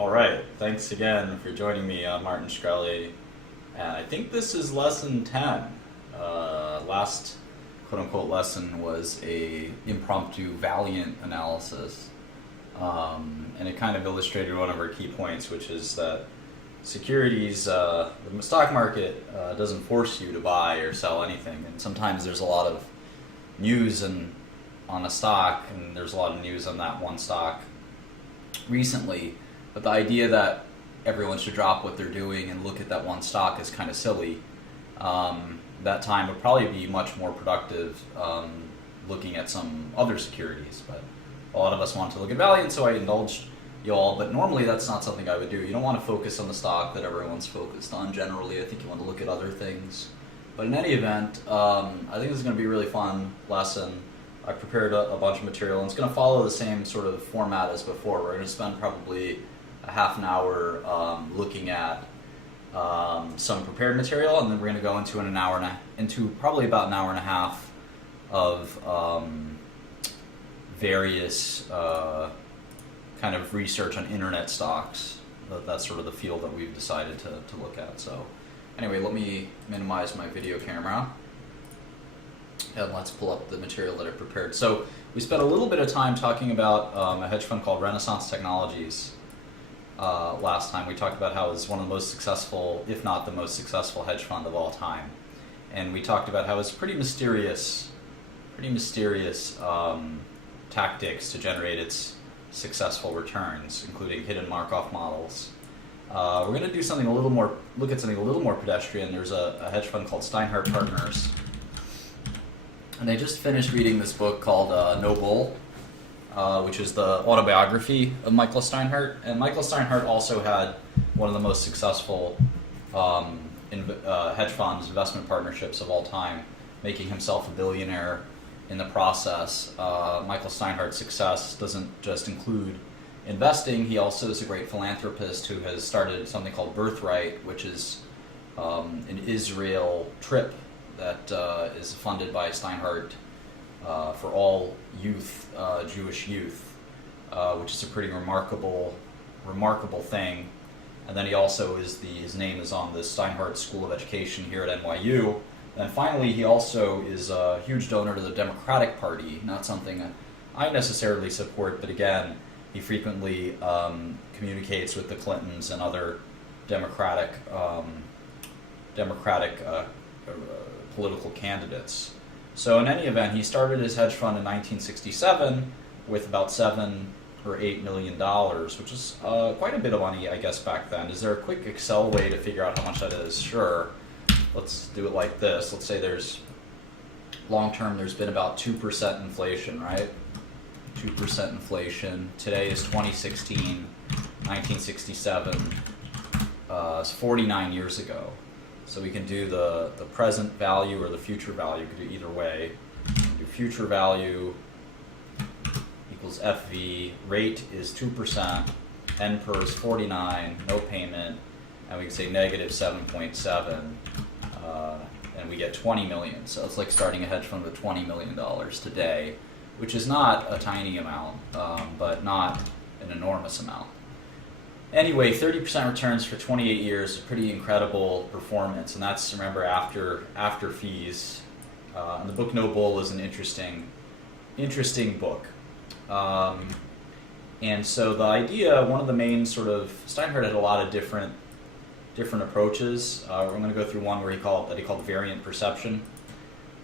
All right, thanks again for joining me on Martin Shkreli. And I think this is lesson 10. Last quote-unquote lesson was a impromptu Valiant analysis. And it kind of illustrated one of our key points, which is that securities, the stock market doesn't force you to buy or sell anything. And sometimes there's a lot of news on a stock, and there's a lot of news on that one stock recently. But the idea that everyone should drop what they're doing and look at that one stock is kind of silly. That time would probably be much more productive looking at some other securities. But a lot of us want to look at Valiant, so I indulged you all. But normally that's not something I would do. You don't want to focus on the stock that everyone's focused on generally. I think you want to look at other things. But in any event, I think this is going to be a really fun lesson. I prepared a bunch of material, and it's going to follow the same sort of format as before. We're going to spend probably a half an hour looking at some prepared material, and then we're going to go into probably about an hour and a half of various kind of research on internet stocks. That's sort of the field that we've decided to look at. So anyway, let me minimize my video camera. And let's pull up the material that I prepared. So we spent a little bit of time talking about a hedge fund called Renaissance Technologies last time. We talked about how it's one of the most successful, if not the most successful hedge fund of all time. And we talked about how it's pretty mysterious tactics to generate its successful returns, including hidden Markov models. We're going to do something look at something a little more pedestrian. There's a hedge fund called Steinhardt Partners. And I just finished reading this book called No Bull, which is the autobiography of Michael Steinhardt. And Michael Steinhardt also had one of the most successful hedge funds, investment partnerships of all time, making himself a billionaire in the process. Michael Steinhardt's success doesn't just include investing. He also is a great philanthropist who has started something called Birthright, which is an Israel trip that is funded by Steinhardt for all youth, Jewish youth, which is a pretty remarkable thing. And then he also his name is on the Steinhardt School of Education here at NYU. And finally, he also is a huge donor to the Democratic Party, not something I necessarily support, but again, he frequently communicates with the Clintons and other Democratic political candidates. So in any event, he started his hedge fund in 1967 with about $7 or $8 million, which is quite a bit of money, I guess, back then. Is there a quick Excel way to figure out how much that is? Sure. Let's do it like this. Let's say long-term, there's been about 2% inflation, right? 2% inflation. Today is 2016, 1967. It's 49 years ago. So we can do the present value or the future value. We can do either way. We can do future value equals FV. Rate is 2%. NPER is 49. No payment. And we can say negative 7.7. And we get 20 million. So it's like starting a hedge fund with $20 million today, which is not a tiny amount, but not an enormous amount. Anyway, 30% returns for 28 years, a pretty incredible performance, and that's, remember, after fees. And the book No Bull is an interesting book. And so the idea, one of the main Steinhardt had a lot of different approaches. We're going to go through one where he called variant perception.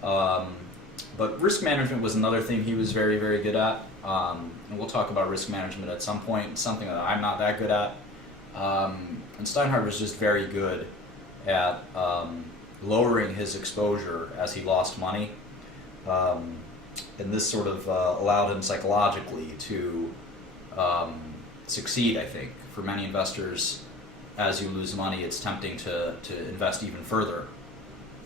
But risk management was another thing he was very, very good at. And we'll talk about risk management at some point, something that I'm not that good at. And Steinhardt was just very good at lowering his exposure as he lost money. And this sort of allowed him psychologically to succeed, I think. For many investors, as you lose money, it's tempting to invest even further.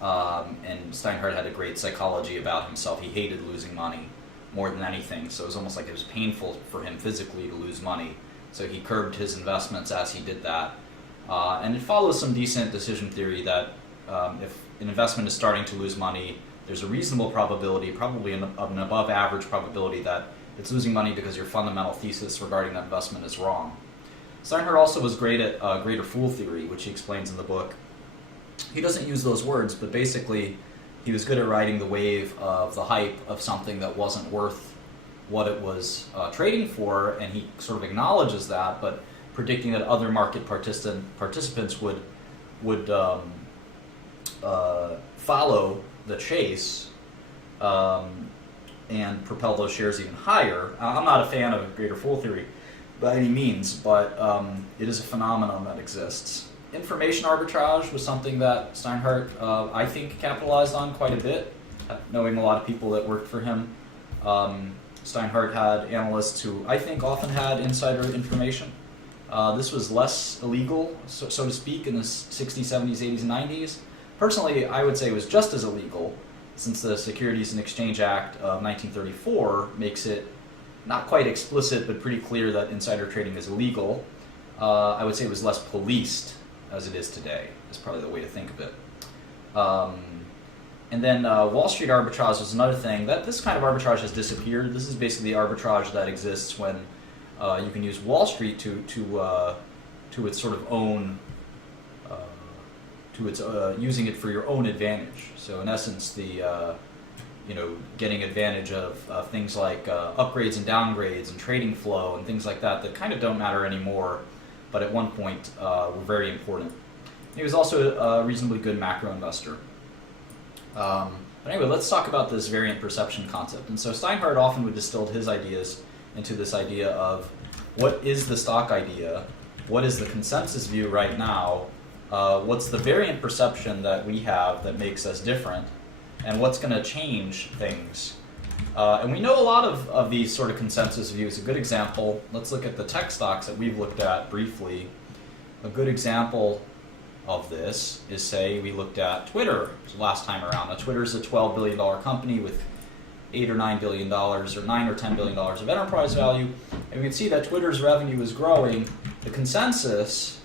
And Steinhardt had a great psychology about himself. He hated losing money more than anything, so it was almost like it was painful for him physically to lose money. So he curbed his investments as he did that. And it follows some decent decision theory that if an investment is starting to lose money, there's a reasonable probability, probably an above average probability, that it's losing money because your fundamental thesis regarding that investment is wrong. Steinhardt also was great at greater fool theory, which he explains in the book. He doesn't use those words, but basically he was good at riding the wave of the hype of something that wasn't worth what it was trading for, and he sort of acknowledges that, but predicting that other market participants would follow the chase and propel those shares even higher. I'm not a fan of greater fool theory by any means, but it is a phenomenon that exists. Information arbitrage was something that Steinhardt, I think, capitalized on quite a bit, knowing a lot of people that worked for him. Steinhardt had analysts who I think often had insider information. This was less illegal, so to speak, in the 60s, 70s, 80s, and 90s. Personally, I would say it was just as illegal, since the Securities and Exchange Act of 1934 makes it not quite explicit, but pretty clear that insider trading is illegal. I would say it was less policed as it is today, is probably the way to think of it. And then Wall Street arbitrage was another thing. This kind of arbitrage has disappeared. This is basically the arbitrage that exists when you can use Wall Street to its sort of own, using it for your own advantage. So in essence, getting advantage of things like upgrades and downgrades and trading flow and things like that kind of don't matter anymore, but at one point were very important. He was also a reasonably good macro investor. But anyway, let's talk about this variant perception concept. And so Steinhardt often would distill his ideas into this idea of what is the stock idea, what is the consensus view right now, what's the variant perception that we have that makes us different, and what's going to change things. And we know a lot of these sort of consensus views. A good example, let's look at the tech stocks that we've looked at briefly. A good example of this is, say, we looked at Twitter last time around. Now, Twitter is a $12 billion company with $8 or $9 billion, or $9 or $10 billion of enterprise value. And we can see that Twitter's revenue is growing. The consensus,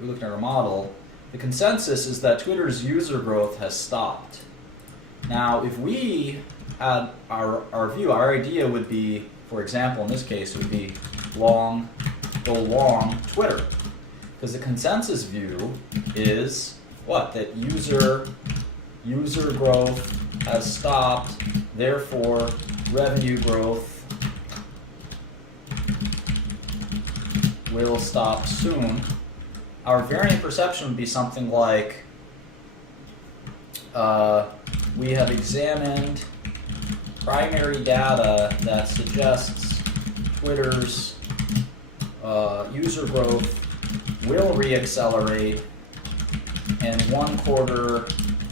we looked at our model, the consensus is that Twitter's user growth has stopped. Now, if we had our view, our idea would be, for example, in this case, it would be go long Twitter. Because the consensus view is what? That user growth has stopped, therefore revenue growth will stop soon. Our variant perception would be something like, we have examined primary data that suggests Twitter's user growth will reaccelerate, and 1 quarter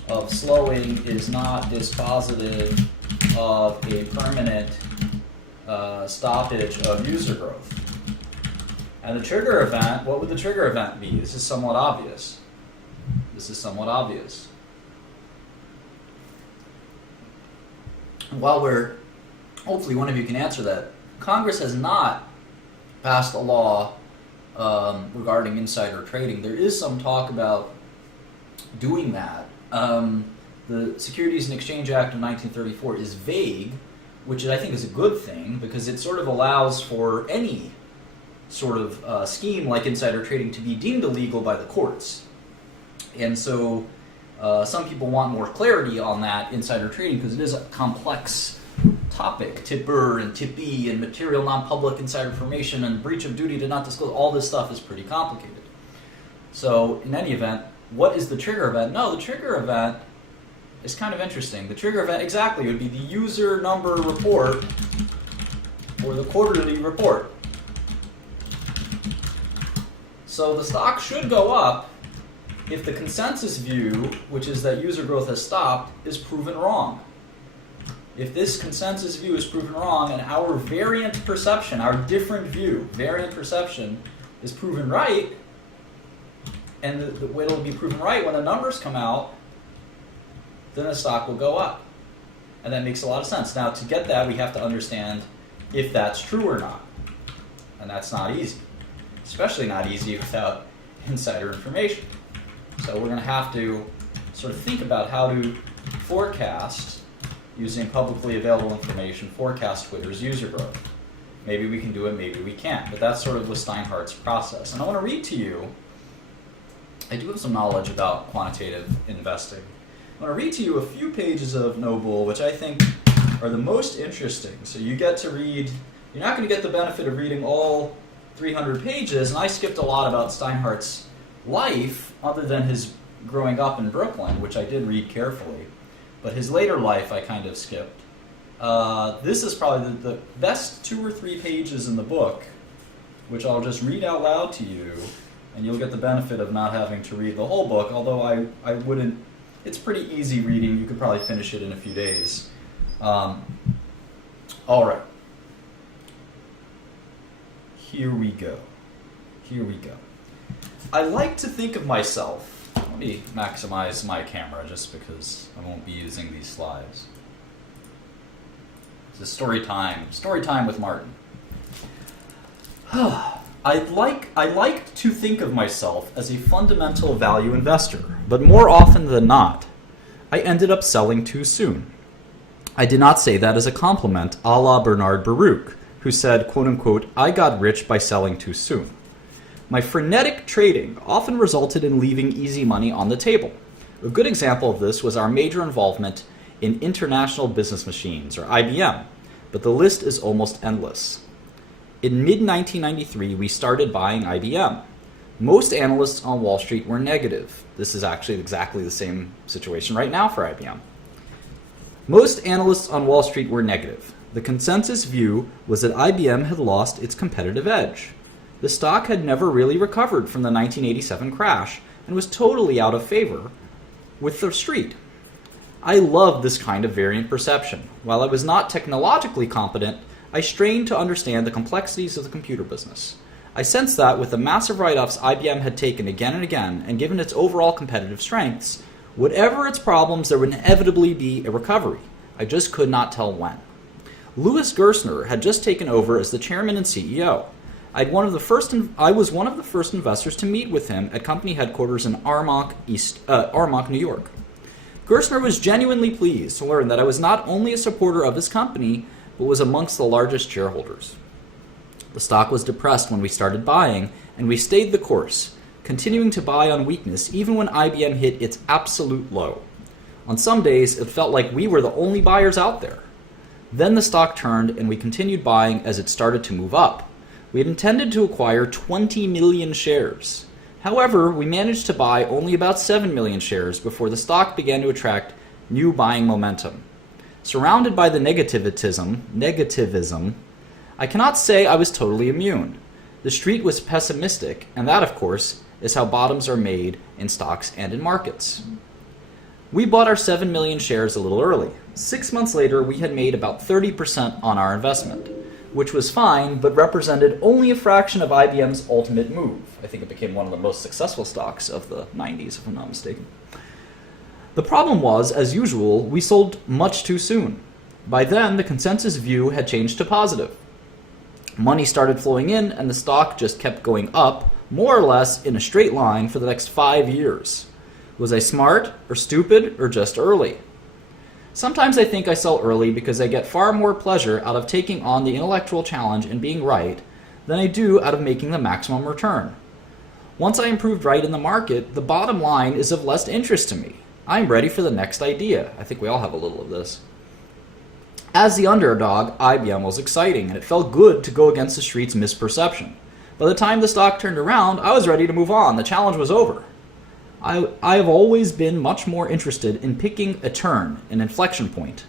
of slowing is not dispositive of a permanent stoppage of user growth. And the trigger event, what would the trigger event be? This is somewhat obvious. While hopefully one of you can answer that, Congress has not passed a law regarding insider trading. There is some talk about doing that. The Securities and Exchange Act of 1934 is vague, which I think is a good thing, because it sort of allows for any sort of scheme like insider trading to be deemed illegal by the courts. And so some people want more clarity on that insider trading, because it is a complex topic. Tipper and tippee and material non-public insider information and breach of duty to not disclose, all this stuff is pretty complicated. So in any event, what is the trigger event? No, the trigger event is kind of interesting. The trigger event exactly would be the user number report or the quarterly report. So the stock should go up if the consensus view, which is that user growth has stopped, is proven wrong. If this consensus view is proven wrong and our variant perception, our different view, variant perception, is proven right, and it'll be proven right when the numbers come out, then the stock will go up. And that makes a lot of sense. Now, to get that, we have to understand if that's true or not. And that's not easy. Especially not easy without insider information. So we're going to have to sort of think about how to forecast, using publicly available information, forecast Twitter's user growth. Maybe we can do it, maybe we can't. But that's sort of was Steinhardt's process. And I want to read to you, I do have some knowledge about quantitative investing. I want to read to you a few pages of Noble, which I think are the most interesting. So you get to read, you're not going to get the benefit of reading all 300 pages, and I skipped a lot about Steinhardt's life, other than his growing up in Brooklyn, which I did read carefully. But his later life I kind of skipped. This is probably the best 2 or 3 pages in the book, which I'll just read out loud to you, and you'll get the benefit of not having to read the whole book, although I wouldn't, it's pretty easy reading. You could probably finish it in a few days. All right. Here we go. I like to think of myself, let me maximize my camera just because I won't be using these slides. It's a story time with Martin. I like to think of myself as a fundamental value investor, but more often than not, I ended up selling too soon. I did not say that as a compliment, a la Bernard Baruch, who said, quote unquote, I got rich by selling too soon. My frenetic trading often resulted in leaving easy money on the table. A good example of this was our major involvement in International Business Machines, or IBM, but the list is almost endless. In mid-1993, we started buying IBM. Most analysts on Wall Street were negative. This is actually exactly the same situation right now for IBM. Most analysts on Wall Street were negative. The consensus view was that IBM had lost its competitive edge. The stock had never really recovered from the 1987 crash and was totally out of favor with the street. I loved this kind of variant perception. While I was not technologically competent, I strained to understand the complexities of the computer business. I sensed that with the massive write-offs IBM had taken again and again, and given its overall competitive strengths, whatever its problems, there would inevitably be a recovery. I just could not tell when. Louis Gerstner had just taken over as the chairman and CEO. I was one of the first investors to meet with him at company headquarters in Armonk, New York. Gerstner was genuinely pleased to learn that I was not only a supporter of his company, but was amongst the largest shareholders. The stock was depressed when we started buying, and we stayed the course, continuing to buy on weakness even when IBM hit its absolute low. On some days, it felt like we were the only buyers out there. Then the stock turned, and we continued buying as it started to move up. We had intended to acquire 20 million shares. However, we managed to buy only about 7 million shares before the stock began to attract new buying momentum. Surrounded by the negativism, I cannot say I was totally immune. The street was pessimistic, and that, of course, is how bottoms are made in stocks and in markets. We bought our 7 million shares a little early. 6 months later, we had made about 30% on our investment, which was fine, but represented only a fraction of IBM's ultimate move. I think it became one of the most successful stocks of the 90s, if I'm not mistaken. The problem was, as usual, we sold much too soon. By then, the consensus view had changed to positive. Money started flowing in, and the stock just kept going up, more or less in a straight line for the next 5 years. Was I smart, or stupid, or just early? Sometimes I think I sell early because I get far more pleasure out of taking on the intellectual challenge and being right than I do out of making the maximum return. Once I am proved right in the market, the bottom line is of less interest to me. I am ready for the next idea. I think we all have a little of this. As the underdog, IBM was exciting, and it felt good to go against the street's misperception. By the time the stock turned around, I was ready to move on. The challenge was over. I have always been much more interested in picking a turn, an inflection point,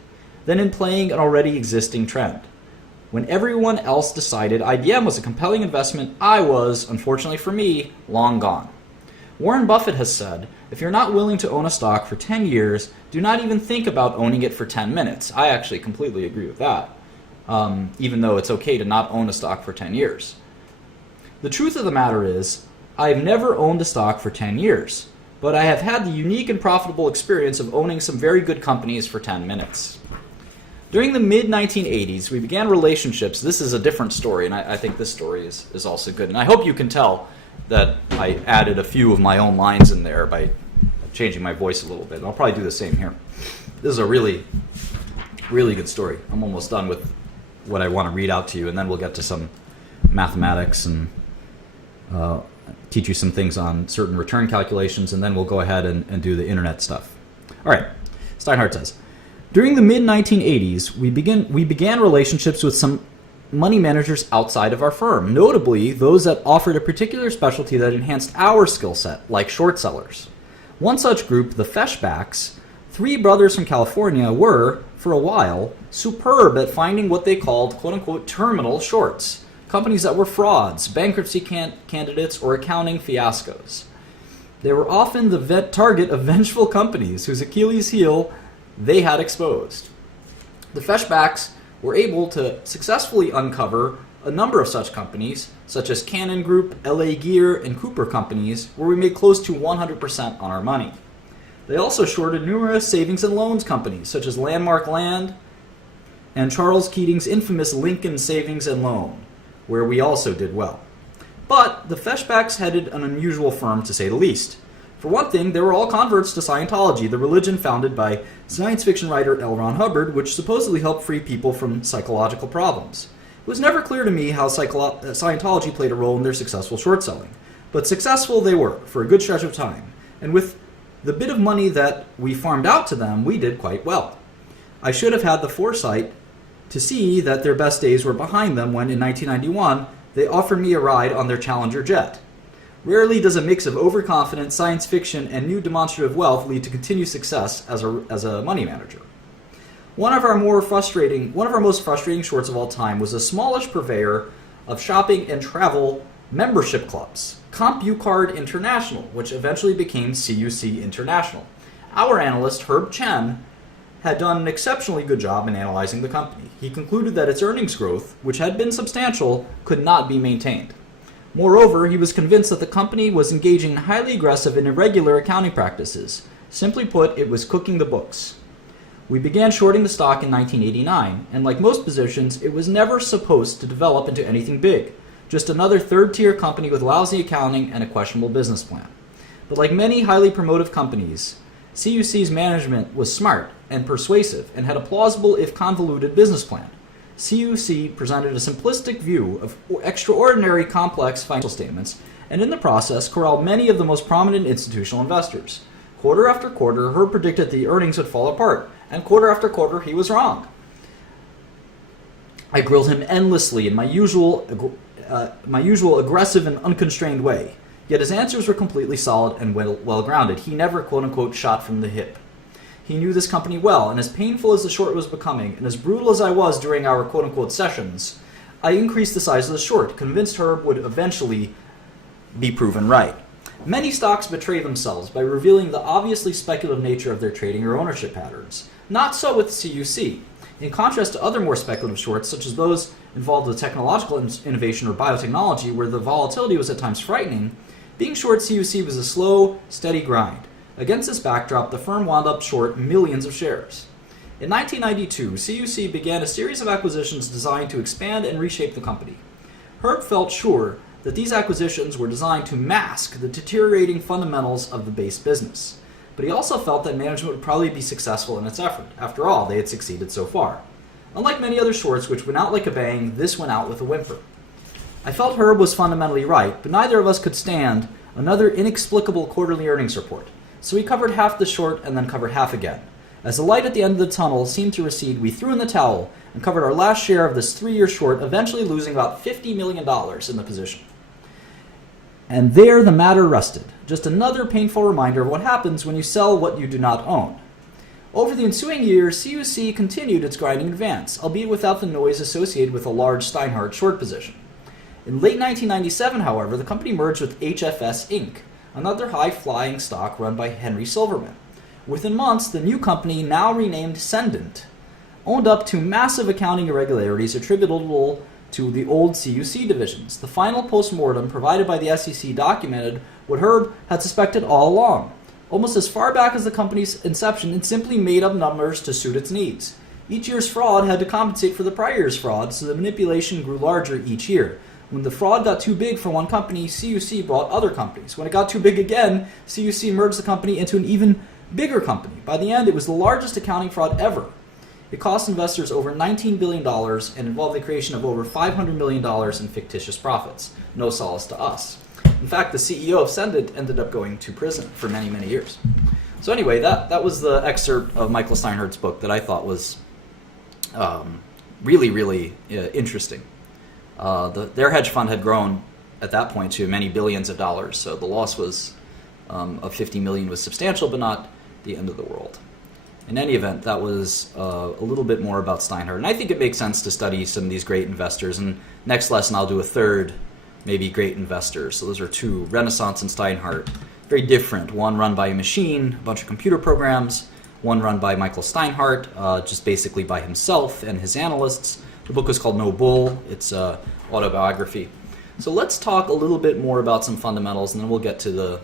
than in playing an already existing trend. When everyone else decided IBM was a compelling investment, I was, unfortunately for me, long gone. Warren Buffett has said, if you're not willing to own a stock for 10 years, do not even think about owning it for 10 minutes. I actually completely agree with that, even though it's okay to not own a stock for 10 years. The truth of the matter is, I've never owned a stock for 10 years. But I have had the unique and profitable experience of owning some very good companies for 10 minutes. During the mid-1980s, we began relationships. This is a different story, and I think this story is also good. And I hope you can tell that I added a few of my own lines in there by changing my voice a little bit. And I'll probably do the same here. This is a really, really good story. I'm almost done with what I want to read out to you, and then we'll get to some mathematics and teach you some things on certain return calculations, and then we'll go ahead and do the internet stuff. All right, Steinhardt says, during the mid-1980s, we began relationships with some money managers outside of our firm, notably those that offered a particular specialty that enhanced our skill set, like short sellers. One such group, the Feshbacks, three brothers from California, were, for a while, superb at finding what they called, quote-unquote, terminal shorts, companies that were frauds, bankruptcy candidates, or accounting fiascos. They were often the target of vengeful companies whose Achilles heel they had exposed. The Feshbacks were able to successfully uncover a number of such companies, such as Cannon Group, LA Gear, and Cooper Companies, where we made close to 100% on our money. They also shorted numerous savings and loans companies, such as Landmark Land and Charles Keating's infamous Lincoln Savings and Loan, where we also did well. But the Feshbacks headed an unusual firm, to say the least. For one thing, they were all converts to Scientology, the religion founded by science fiction writer L. Ron Hubbard, which supposedly helped free people from psychological problems. It was never clear to me how Scientology played a role in their successful short selling, but successful they were for a good stretch of time, and with the bit of money that we farmed out to them, we did quite well. I should have had the foresight to see that their best days were behind them when, in 1991, they offered me a ride on their Challenger jet. Rarely does a mix of overconfident science fiction and new demonstrative wealth lead to continued success as a money manager. One of our most frustrating shorts of all time was a smallish purveyor of shopping and travel membership clubs, CompuCard International, which eventually became CUC International. Our analyst, Herb Chen, had done an exceptionally good job in analyzing the company. He concluded that its earnings growth, which had been substantial, could not be maintained. Moreover, he was convinced that the company was engaging in highly aggressive and irregular accounting practices. Simply put, it was cooking the books. We began shorting the stock in 1989, and like most positions, it was never supposed to develop into anything big. Just another third-tier company with lousy accounting and a questionable business plan. But like many highly promotive companies, CUC's management was smart and persuasive and had a plausible, if convoluted, business plan. CUC presented a simplistic view of extraordinary complex financial statements, and in the process corralled many of the most prominent institutional investors. Quarter after quarter, Herb predicted the earnings would fall apart, and quarter after quarter, he was wrong. I grilled him endlessly in my usual aggressive and unconstrained way, yet his answers were completely solid and well-grounded. He never, quote-unquote, shot from the hip. He knew this company well, and as painful as the short was becoming, and as brutal as I was during our quote-unquote sessions, I increased the size of the short, convinced Herb would eventually be proven right. Many stocks betray themselves by revealing the obviously speculative nature of their trading or ownership patterns. Not so with CUC. In contrast to other more speculative shorts, such as those involved with technological innovation or biotechnology, where the volatility was at times frightening, being short CUC was a slow, steady grind. Against this backdrop, the firm wound up short millions of shares. In 1992, CUC began a series of acquisitions designed to expand and reshape the company. Herb felt sure that these acquisitions were designed to mask the deteriorating fundamentals of the base business. But he also felt that management would probably be successful in its effort. After all, they had succeeded so far. Unlike many other shorts which went out like a bang, this went out with a whimper. I felt Herb was fundamentally right, but neither of us could stand another inexplicable quarterly earnings report. So we covered half the short and then covered half again. As the light at the end of the tunnel seemed to recede, we threw in the towel and covered our last share of this 3-year short, eventually losing about $50 million in the position. And there the matter rested. Just another painful reminder of what happens when you sell what you do not own. Over the ensuing years, CUC continued its grinding advance, albeit without the noise associated with a large Steinhardt short position. In late 1997, however, the company merged with HFS Inc., another high-flying stock run by Henry Silverman. Within months, the new company, now renamed Cendant, owned up to massive accounting irregularities attributable to the old CUC divisions. The final post-mortem provided by the SEC documented what Herb had suspected all along. Almost as far back as the company's inception, it simply made up numbers to suit its needs. Each year's fraud had to compensate for the prior year's fraud, so the manipulation grew larger each year. When the fraud got too big for one company, CUC bought other companies. When it got too big again, CUC merged the company into an even bigger company. By the end, it was the largest accounting fraud ever. It cost investors over $19 billion and involved the creation of over $500 million in fictitious profits. No solace to us. In fact, the CEO of Sendit ended up going to prison for many, many years. So anyway, that was the excerpt of Michael Steinhardt's book that I thought was really, really interesting. Their hedge fund had grown at that point to many billions of dollars, so the loss was of 50 million was substantial, but not the end of the world. In any event, that was a little bit more about Steinhardt, and I think it makes sense to study some of these great investors. And next lesson, I'll do a third, maybe great investors. So those are two, Renaissance and Steinhardt, very different. One run by a machine, a bunch of computer programs. One run by Michael Steinhardt, just basically by himself and his analysts. The book was called No Bull. It's autobiography. So let's talk a little bit more about some fundamentals, and then we'll get to the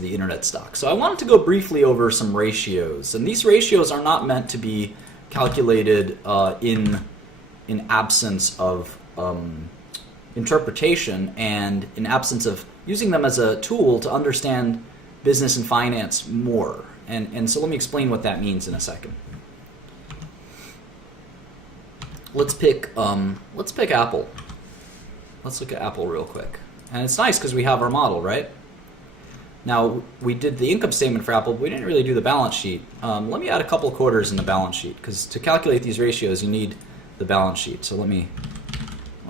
internet stock. So I wanted to go briefly over some ratios, and these ratios are not meant to be calculated in absence of interpretation and in absence of using them as a tool to understand business and finance more. And so let me explain what that means in a second. Let's pick Apple. Let's look at Apple real quick. And it's nice because we have our model, right? Now, we did the income statement for Apple, but we didn't really do the balance sheet. Let me add a couple quarters in the balance sheet, because to calculate these ratios, you need the balance sheet. So let me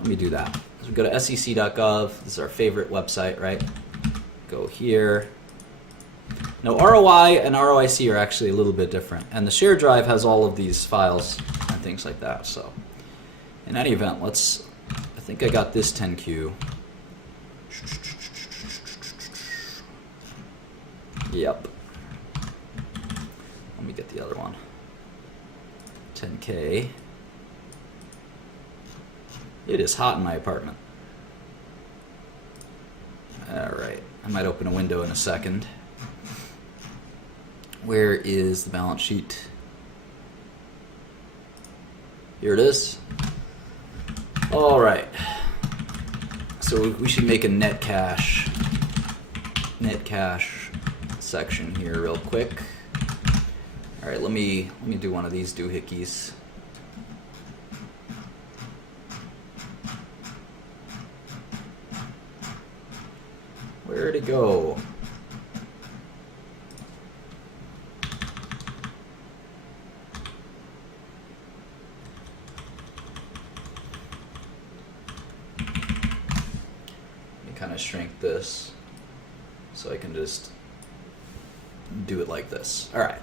do that. So we go to sec.gov. This is our favorite website, right? Go here. Now, ROI and ROIC are actually a little bit different, and the share drive has all of these files and things like that. So, in any event, I think I got this 10Q. Yep. Let me get the other one. 10K. It is hot in my apartment. Alright. I might open a window in a second. Where is the balance sheet? Here it is. Alright. So we should make a net cash section here real quick. All right, let me do one of these doohickeys. Where'd it go? Let me kind of shrink this so I can just do it like this. All right.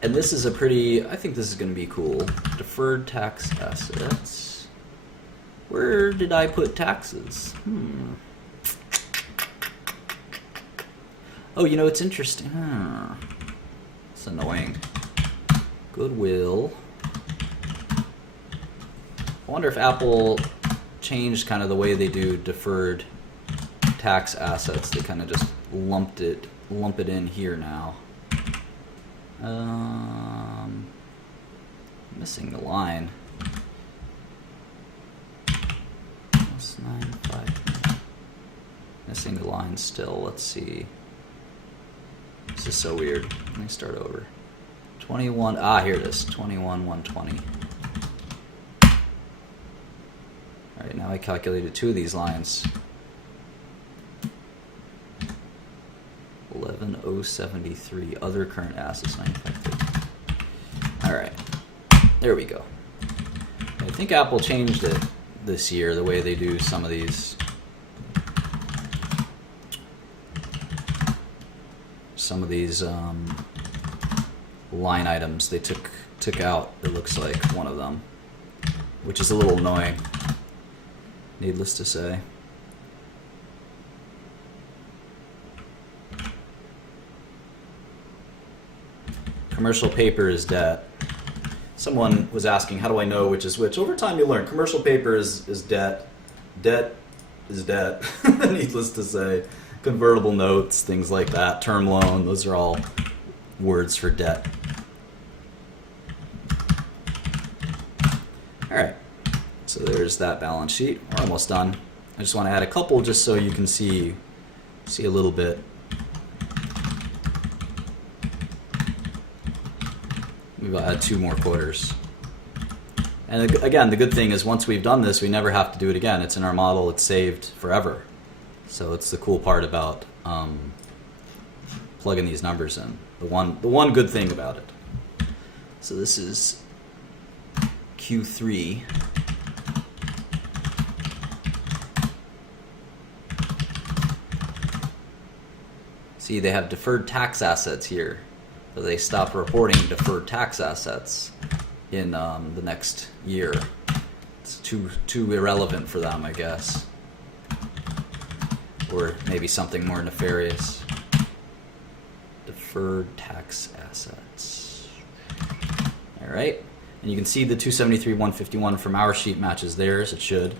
And this is I think this is going to be cool. Deferred tax assets. Where did I put taxes? Oh, it's interesting. It's annoying. Goodwill. I wonder if Apple changed kind of the way they do deferred tax assets. They kind of just lump it in here now. Missing the line. Missing the line still. Let's see. This is so weird. Let me start over. 21. Here it is. 21,120. All right, now I calculated two of these lines. 11,073. Other current assets. 950. All right, there we go. I think Apple changed it this year, the way they do some of these. Line items they took out. It looks like one of them, which is a little annoying, needless to say. Commercial paper is debt. Someone was asking, how do I know which is which? Over time you learn. Commercial paper is debt. Debt is debt, needless to say. Convertible notes, things like that. Term loan, those are all words for debt. All right. So there's that balance sheet. We're almost done. I just want to add a couple just so you can see a little bit. Maybe I'll add 2 more quarters. And again, the good thing is once we've done this, we never have to do it again. It's in our model. It's saved forever. So it's the cool part about plugging these numbers in. The one good thing about it. So this is Q3. See, they have deferred tax assets here. So they stop reporting deferred tax assets in the next year. It's too irrelevant for them, I guess. Or maybe something more nefarious. Deferred tax assets. All right. And you can see the 273,151 from our sheet matches theirs. It should.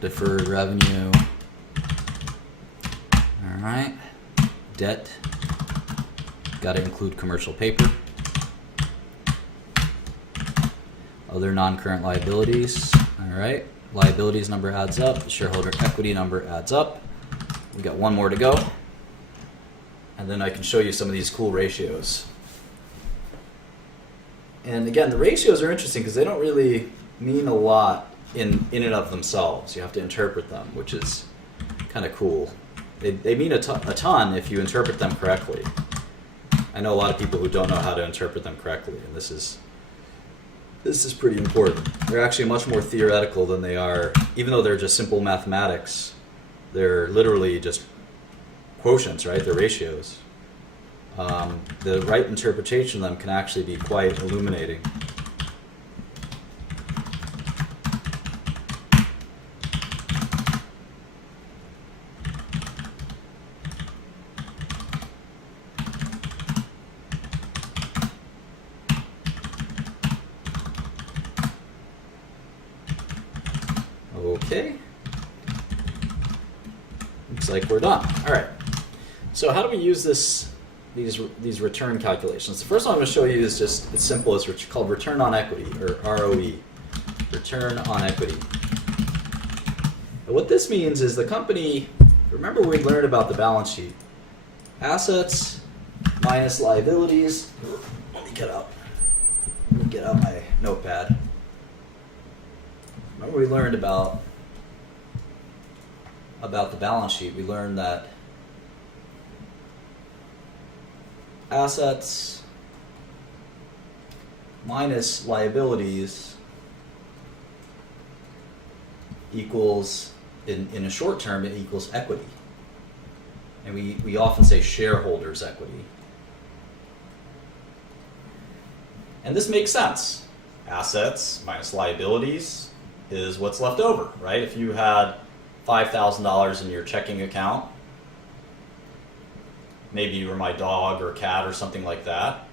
Deferred revenue. All right. Debt. Got to include commercial paper. Other non-current liabilities. All right. Liabilities number adds up. The shareholder equity number adds up. We got 1 more to go. And then I can show you some of these cool ratios. And again, the ratios are interesting because they don't really mean a lot in and of themselves. You have to interpret them, which is kind of cool. They mean a ton if you interpret them correctly. I know a lot of people who don't know how to interpret them correctly, and this is pretty important. They're actually much more theoretical than they are, even though they're just simple mathematics. They're literally just quotients, right? They're ratios. The right interpretation of them can actually be quite illuminating. Okay. Looks like we're done. All right. So how do we use these return calculations? The first one I'm going to show you is just as simple as called return on equity, or ROE. Return on equity. And what this means is the company, remember we learned about the balance sheet. Assets minus liabilities. Let me get out my notepad. Remember we learned about the balance sheet. We learned that assets minus liabilities equals, in a short term, it equals equity. And we often say shareholders' equity. And this makes sense. Assets minus liabilities is what's left over, right? If you had $5,000 in your checking account, maybe you were my dog or cat or something like that,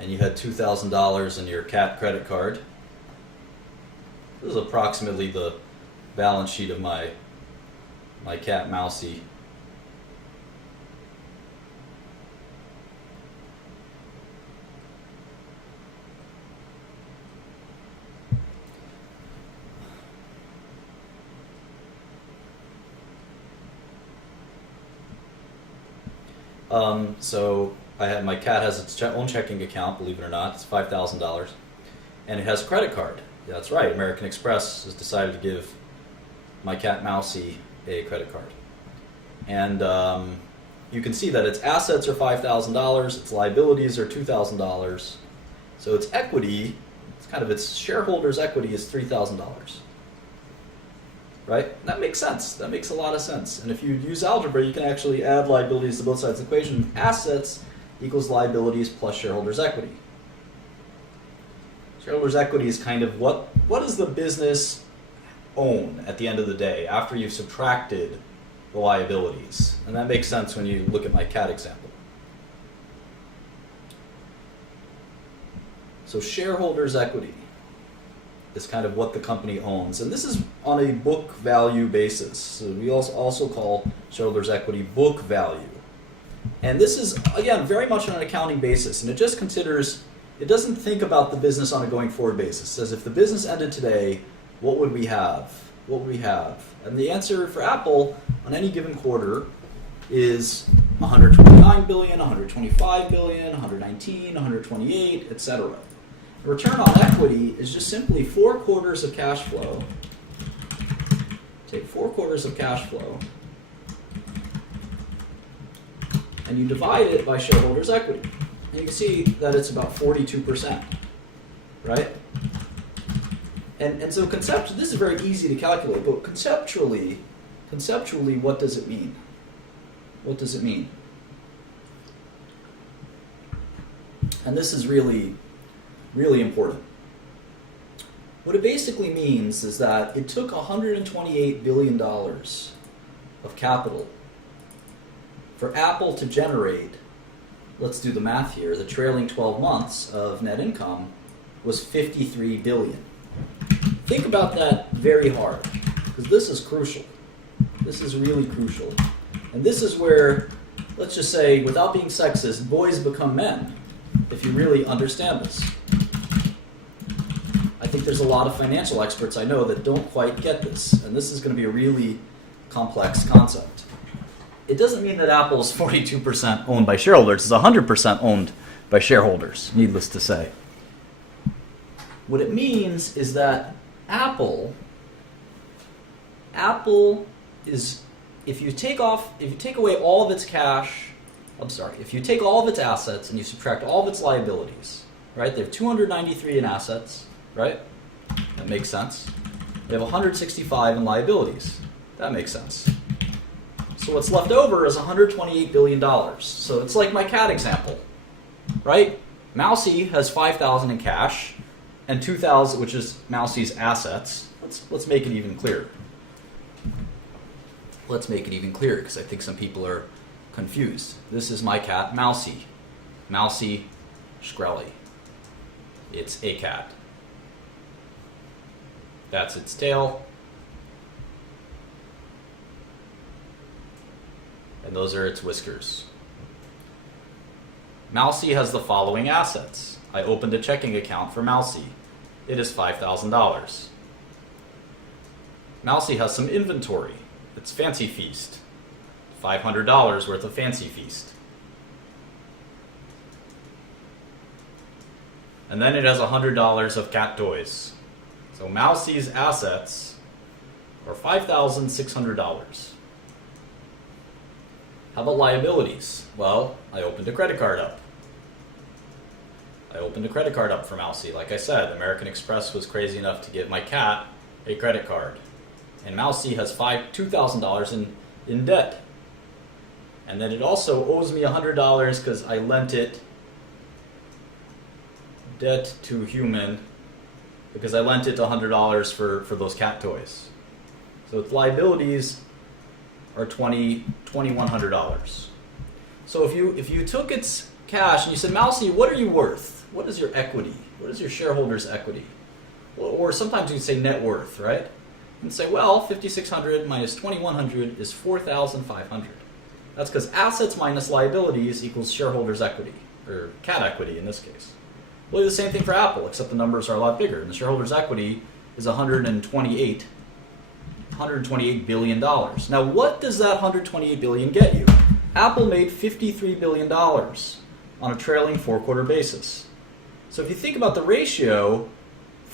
and you had $2,000 in your cat credit card. This is approximately the balance sheet of my cat Mousy. So my cat has its own checking account, believe it or not. It's $5,000, and it has a credit card. Yeah, that's right. American Express has decided to give my cat Mousy a credit card, and you can see that its assets are $5,000, its liabilities are $2,000. So its equity, its shareholders' equity is $3,000. Right? That makes sense. That makes a lot of sense. And if you use algebra, you can actually add liabilities to both sides of the equation. Assets equals liabilities plus shareholders' equity. Shareholders' equity is kind of what does the business own at the end of the day after you've subtracted the liabilities. And that makes sense when you look at my cat example. So shareholders' equity is kind of what the company owns. And this is on a book value basis. So we also call shareholders' equity book value. And this is, again, very much on an accounting basis. And it just considers It doesn't think about the business on a going forward basis. It says if the business ended today, what would we have? What would we have? And the answer for Apple on any given quarter is 129 billion, 125 billion, 119, 128, etc. Return on equity is just simply 4 quarters of cash flow. Take 4 quarters of cash flow and you divide it by shareholders' equity. And you can see that it's about 42%, right? And so conceptually, this is very easy to calculate, but conceptually, what does it mean? What does it mean? And this is really, really important. What it basically means is that it took $128 billion of capital for Apple to generate, let's do the math here, the trailing 12 months of net income was $53 billion. Think about that very hard, because this is crucial. This is really crucial. And this is where, let's just say, without being sexist, boys become men, if you really understand this. I think there's a lot of financial experts I know that don't quite get this, and this is going to be a really complex concept. It doesn't mean that Apple is 42% owned by shareholders. It's 100% owned by shareholders, needless to say. What it means is that Apple is, if you take away all of its cash, if you take all of its assets and you subtract all of its liabilities, right? They have 293 in assets, right? That makes sense. They have 165 in liabilities. That makes sense. So what's left over is $128 billion. So it's like my cat example, right? Mousy has $5,000 in cash and $2,000, which is Mousy's assets. Let's make it even clearer. Let's make it even clearer because I think some people are confused. This is my cat, Mousy. Mousy Shkreli. It's a cat. That's its tail. And those are its whiskers. Mousy has the following assets. I opened a checking account for Mousy. It is $5,000. Mousy has some inventory. It's Fancy Feast. $500 worth of Fancy Feast. And then it has $100 of cat toys. So Mousy's assets are $5,600. How about liabilities? Well, I opened a credit card up. For Mousy. Like I said, American Express was crazy enough to give my cat a credit card. And Mousy has $2,000 in debt. And then it also owes me $100 because I lent it debt to human because I lent it $100 for those cat toys. So its liabilities are $2,100. So if you took its cash and you said, Mousy, what are you worth? What is your equity? What is your shareholders' equity? Or sometimes you say net worth, right? And say, well, 5,600 minus 2,100 is 4,500. That's because assets minus liabilities equals shareholders' equity, or cat equity in this case. We'll do the same thing for Apple, except the numbers are a lot bigger. And the shareholders' equity is $128 billion. Now, what does that $128 billion get you? Apple made $53 billion on a trailing 4-quarter basis. So if you think about the ratio,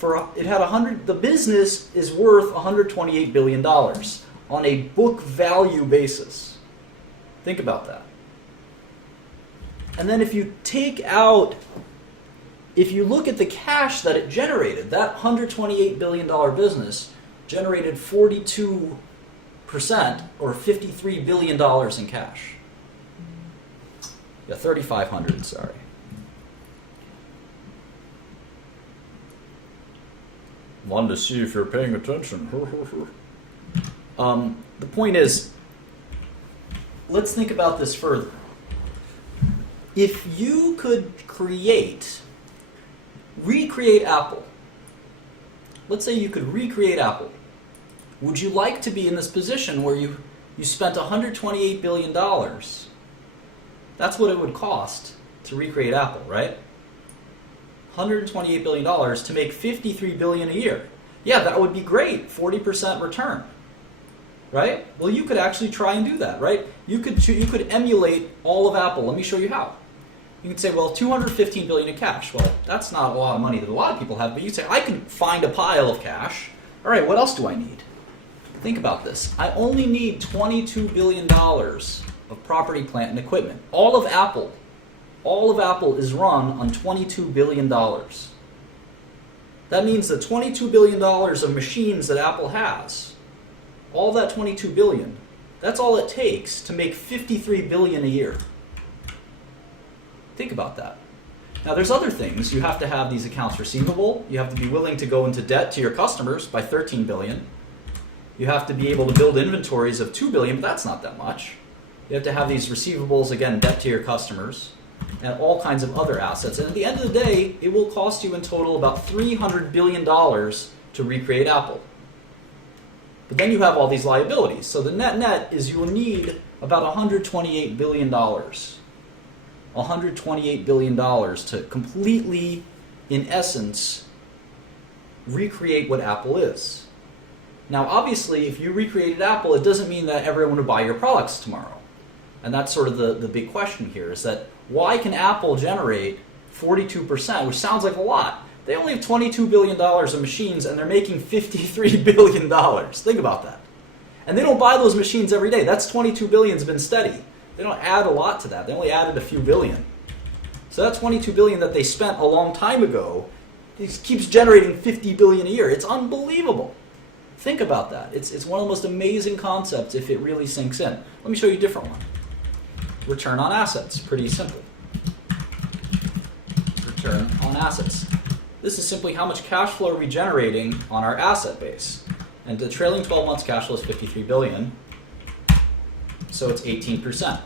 the business is worth $128 billion on a book value basis. Think about that. And then if you look at the cash that it generated, that $128 billion business generated 42% or $53 billion in cash. Yeah, 3,500, sorry. Wanted to see if you're paying attention. The point is, let's think about this further. If you could recreate Apple, let's say you could recreate Apple, would you like to be in this position where you spent $128 billion? That's what it would cost to recreate Apple, right? $128 billion to make $53 billion a year. Yeah, that would be great, 40% return, right? Well, you could actually try and do that, right? You could emulate all of Apple. Let me show you how. You could say, well, $215 billion in cash. Well, that's not a lot of money that a lot of people have, but you say, I can find a pile of cash. All right, what else do I need? Think about this. I only need $22 billion of property, plant, and equipment. All of Apple is run on $22 billion. That means that $22 billion of machines that Apple has, all that $22 billion, that's all it takes to make $53 billion a year. Think about that. Now there's other things. You have to have these accounts receivable. You have to be willing to go into debt to your customers by $13 billion. You have to be able to build inventories of $2 billion, but that's not that much. You have to have these receivables, again, debt to your customers, and all kinds of other assets. And at the end of the day, it will cost you in total about $300 billion to recreate Apple. But then you have all these liabilities. So the net is you will need about $128 billion. $128 billion to completely, in essence, recreate what Apple is. Now, obviously, if you recreated Apple, it doesn't mean that everyone would buy your products tomorrow. And that's sort of the big question here, is that why can Apple generate 42%, which sounds like a lot? They only have $22 billion of machines, and they're making $53 billion. Think about that. And they don't buy those machines every day. That's $22 billion has been steady. They don't add a lot to that. They only added a few billion. So that $22 billion that they spent a long time ago, it keeps generating $50 billion a year. It's unbelievable. Think about that. It's one of the most amazing concepts if it really sinks in. Let me show you a different one. Return on assets. Pretty simple. Return on assets. This is simply how much cash flow are we generating on our asset base. And the trailing 12 months cash flow is $53 billion. So it's 18%.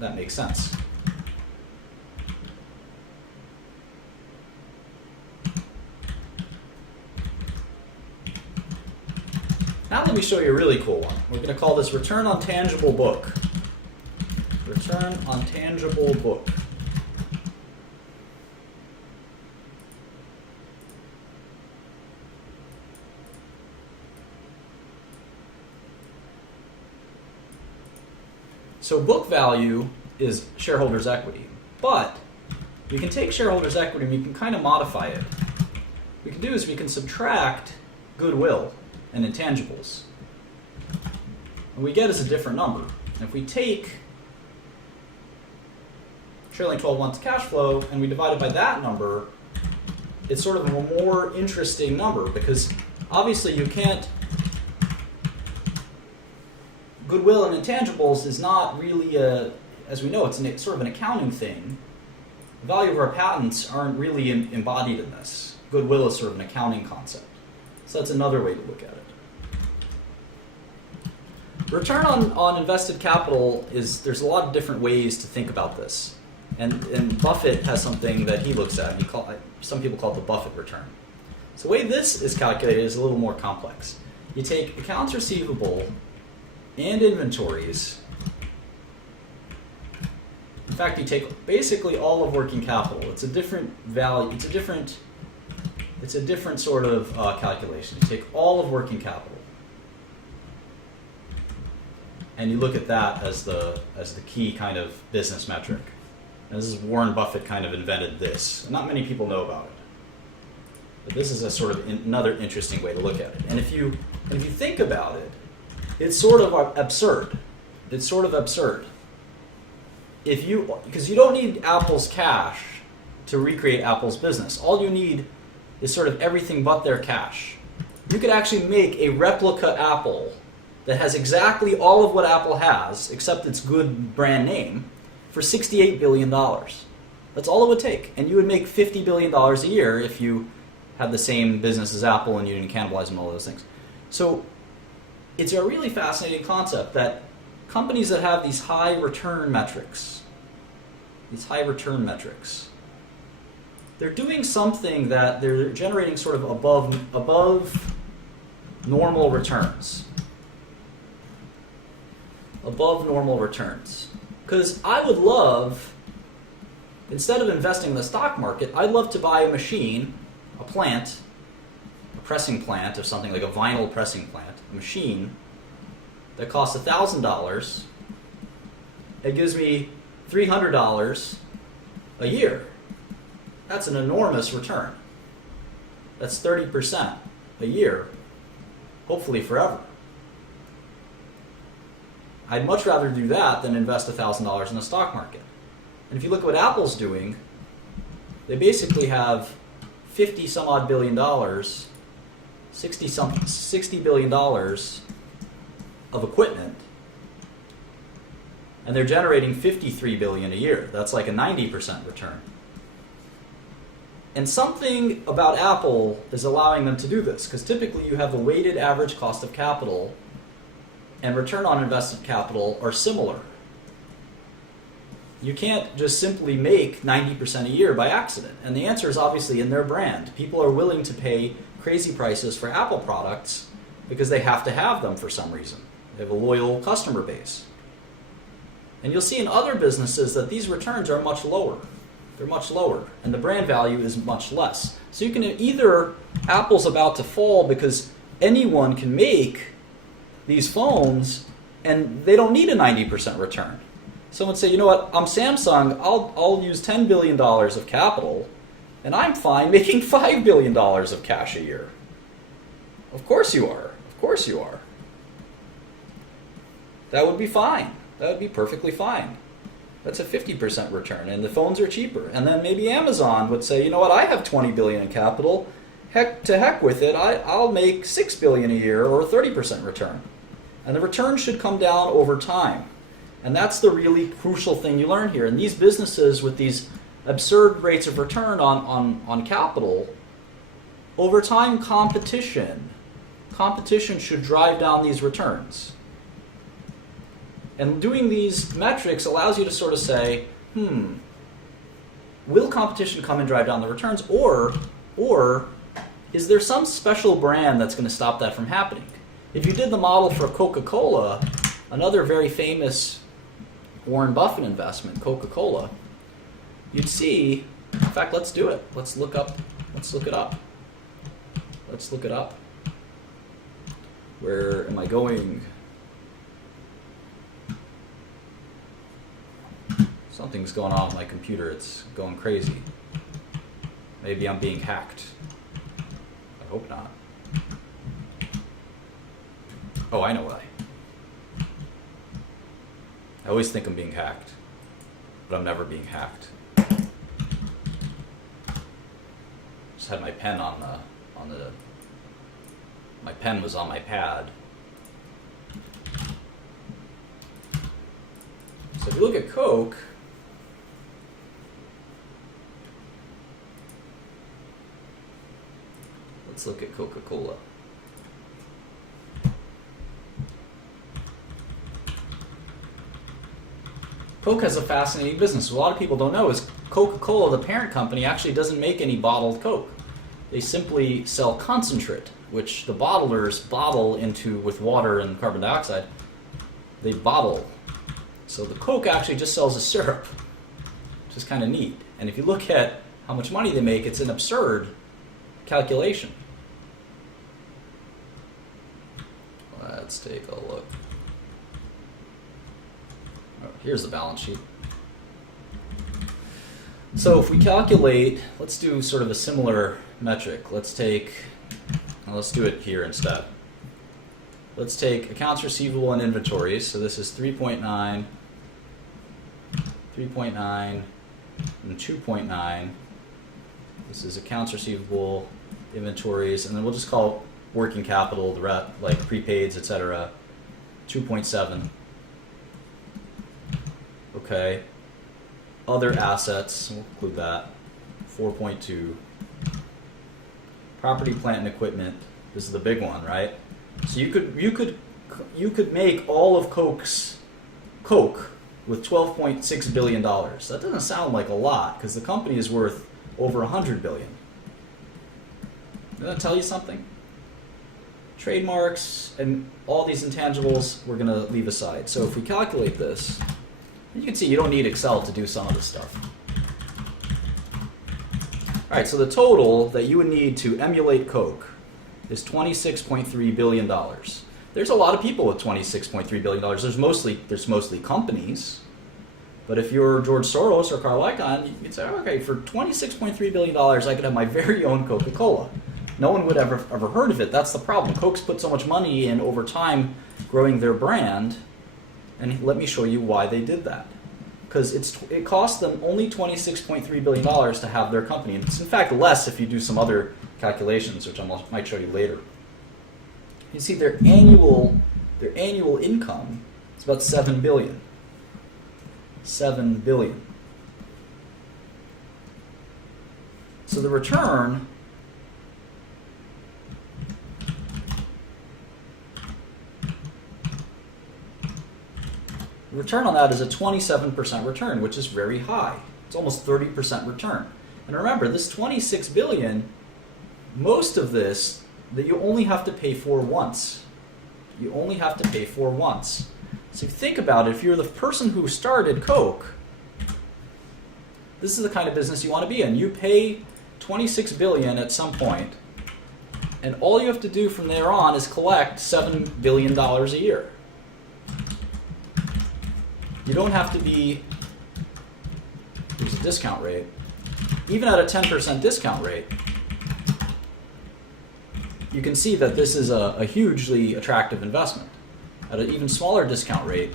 That makes sense. Now let me show you a really cool one. We're going to call this return on tangible book. Return on tangible book. So book value is shareholders' equity, but we can take shareholders' equity and we can kind of modify it. What we can do is we can subtract goodwill and intangibles. And we get is a different number. And if we take trailing 12 months cash flow and we divide it by that number, it's sort of a more interesting number because obviously you can't. Goodwill and intangibles is not really as we know, it's sort of an accounting thing. The value of our patents aren't really embodied in this. Goodwill is sort of an accounting concept. So that's another way to look at it. Return on invested capital there's a lot of different ways to think about this. And Buffett has something that he looks at. Some people call it the Buffett return. So the way this is calculated is a little more complex. You take accounts receivable and inventories. In fact, you take basically all of working capital. It's a different value. It's a different sort of calculation. You take all of working capital, and you look at that as the key kind of business metric. And this is Warren Buffett kind of invented this. Not many people know about it, but this is a sort of another interesting way to look at it. And if you think about it, it's sort of absurd. It's sort of absurd. Because you don't need Apple's cash to recreate Apple's business. All you need is sort of everything but their cash. You could actually make a replica Apple that has exactly all of what Apple has, except its good brand name, for $68 billion. That's all it would take. And you would make $50 billion a year if you had the same business as Apple and you didn't cannibalize them and all those things. So it's a really fascinating concept that companies that have these high return metrics, they're doing something that they're generating sort of above normal returns. Above normal returns. Because I would love instead of investing in the stock market, I'd love to buy a machine, a plant, a pressing plant of something like a vinyl pressing plant, a machine that costs $1,000. It gives me $300 a year. That's an enormous return. That's 30% a year, hopefully forever. I'd much rather do that than invest $1,000 in the stock market. And if you look at what Apple's doing, they basically have 50 some odd billion dollars, 60 billion dollars of equipment, and they're generating 53 billion a year. That's like a 90% return. And something about Apple is allowing them to do this, because typically you have the weighted average cost of capital and return on invested capital are similar. You can't just simply make 90% a year by accident. And the answer is obviously in their brand. People are willing to pay crazy prices for Apple products because they have to have them for some reason. They have a loyal customer base. And you'll see in other businesses that these returns are much lower. They're much lower, and the brand value is much less. So you can either, Apple's about to fall because anyone can make these phones and they don't need a 90% return. Someone say, you know what, I'm Samsung, I'll use $10 billion of capital and I'm fine making $5 billion of cash a year. Of course you are. Of course you are. That would be fine. That would be perfectly fine. That's a 50% return, and the phones are cheaper. And then maybe Amazon would say, you know what, I have $20 billion in capital. Heck with it, I'll make $6 billion a year, or a 30% return. And the return should come down over time. And that's the really crucial thing you learn here. And these businesses with these absurd rates of return on capital, over time competition should drive down these returns. And doing these metrics allows you to sort of say, will competition come and drive down the returns, or is there some special brand that's going to stop that from happening? If you did the model for Coca-Cola, another very famous Warren Buffett investment, Coca-Cola, you'd see, in fact, let's do it. Let's look it up. Where am I going? Something's going on with my computer. It's going crazy. Maybe I'm being hacked. I hope not. Oh, I know why. I always think I'm being hacked, but I'm never being hacked. Just had my pen my pen was on my pad. So if you look at Coke, let's look at Coca-Cola. Coke has a fascinating business. What a lot of people don't know is Coca-Cola, the parent company, actually doesn't make any bottled Coke. They simply sell concentrate, which the bottlers bottle into with water and carbon dioxide. They bottle. So the Coke actually just sells a syrup, which is kind of neat. And if you look at how much money they make, it's an absurd calculation. Let's take a look. Oh, here's the balance sheet. So if we calculate, let's do sort of a similar metric. Let's do it here instead. Let's take accounts receivable and inventories. So this is 3.9, and 2.9. This is accounts receivable, inventories, and then we'll just call it working capital, the rest, like prepaids, etc. 2.7. Okay. Other assets, we'll include that. 4.2. Property, plant, and equipment. This is the big one, right? So you could make all of Coke with $12.6 billion. That doesn't sound like a lot because the company is worth over $100 billion. Does that tell you something? Trademarks and all these intangibles we're going to leave aside. So if we calculate this, you can see you don't need Excel to do some of this stuff. All right, so the total that you would need to emulate Coke is $26.3 billion. There's a lot of people with $26.3 billion. There's mostly companies. But if you're George Soros or Carl Icahn, you can say, okay, for $26.3 billion, I could have my very own Coca-Cola. No one would ever heard of it. That's the problem. Coke's put so much money in over time growing their brand. And let me show you why they did that. Because it cost them only $26.3 billion to have their company. And it's in fact less if you do some other calculations, which I might show you later. You see their annual income is about $7 billion. $7 billion. So the return on that is a 27% return, which is very high. It's almost 30% return. And remember, this 26 billion, most of this that you only have to pay for once. You only have to pay for once. So if you think about it, if you're the person who started Coke, this is the kind of business you want to be in. You pay 26 billion at some point, and all you have to do from there on is collect $7 billion a year. You don't have to be, there's a discount rate. Even at a 10% discount rate, you can see that this is a hugely attractive investment. At an even smaller discount rate,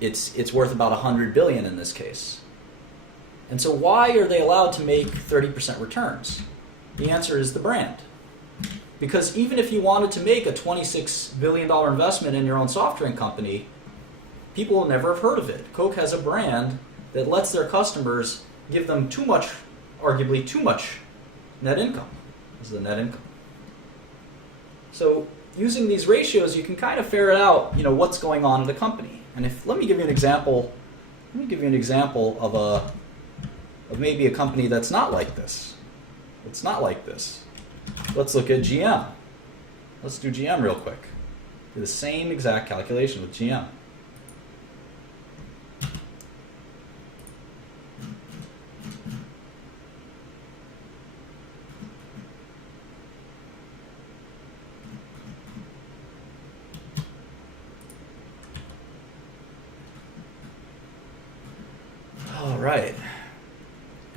it's worth about 100 billion in this case. And so why are they allowed to make 30% returns? The answer is the brand. Because even if you wanted to make a $26 billion investment in your own soft drink company, people will never have heard of it. Coke has a brand that lets their customers give them too much, arguably too much, net income. This is the net income. So using these ratios, you can kind of ferret out, what's going on in the company. And let me give you an example. Let me give you an example of maybe a company that's not like this. It's not like this. Let's look at GM. Let's do GM real quick. Do the same exact calculation with GM.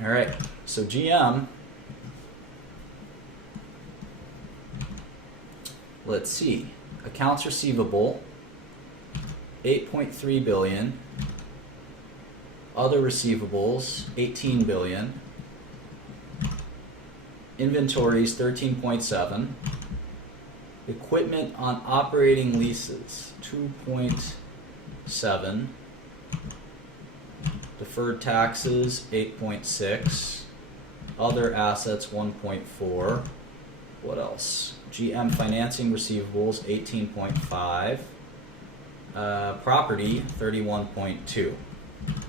All right. So GM, let's see. Accounts receivable, 8.3 billion. Other receivables, 18 billion. Inventories, 13.7. Equipment on operating leases, 2.7. Deferred taxes, 8.6. Other assets, 1.4. What else? GM financing receivables, 18.5. Property, 31.2.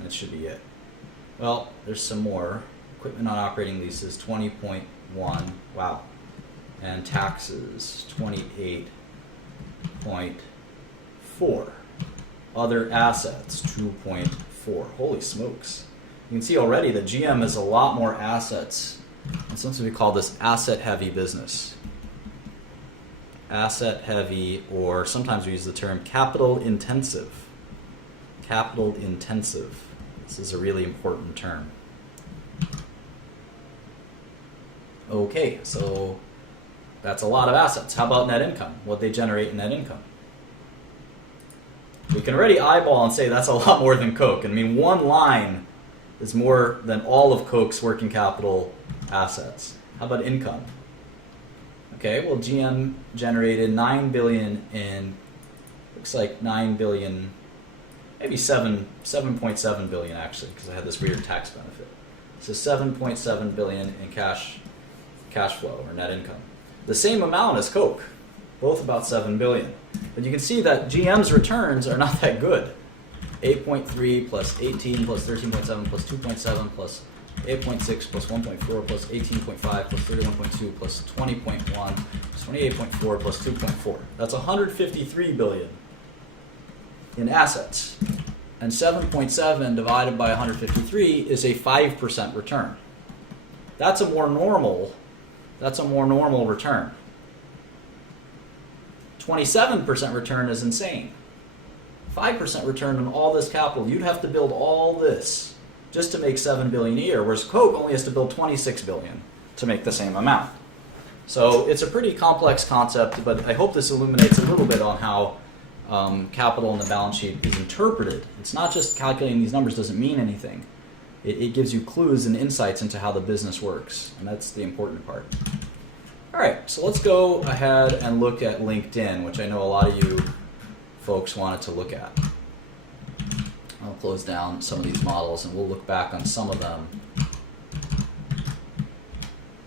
That should be it. Well, there's some more. Equipment on operating leases, 20.1. Wow. And taxes, 28.4. Other assets, 2.4. Holy smokes. You can see already that GM has a lot more assets. And sometimes we call this asset-heavy business. Asset-heavy, or sometimes we use the term capital-intensive. Capital-intensive. This is a really important term. Okay, so that's a lot of assets. How about net income? What they generate in net income? We can already eyeball and say that's a lot more than Coke. I mean, one line is more than all of Coke's working capital assets. How about income? Okay, well, GM generated 9 billion in, looks like 9 billion, maybe 7.7 billion actually, because I had this weird tax benefit. So 7.7 billion in cash flow or net income. The same amount as Coke, both about 7 billion. But you can see that GM's returns are not that good. 8.3 plus 18 plus 13.7 plus 2.7 plus 8.6 plus 1.4 plus 18.5 plus 31.2 plus 20.1 plus 28.4 plus 2.4. That's 153 billion in assets. And 7.7 divided by 153 is a 5% return. That's a more normal return. 27% return is insane. 5% return on all this capital. You'd have to build all this just to make $7 billion a year, whereas Coke only has to build $26 billion to make the same amount. So it's a pretty complex concept, but I hope this illuminates a little bit on how capital in the balance sheet is interpreted. It's not just calculating these numbers doesn't mean anything. It gives you clues and insights into how the business works, and that's the important part. All right, so let's go ahead and look at LinkedIn, which I know a lot of you folks wanted to look at. I'll close down some of these models, and we'll look back on some of them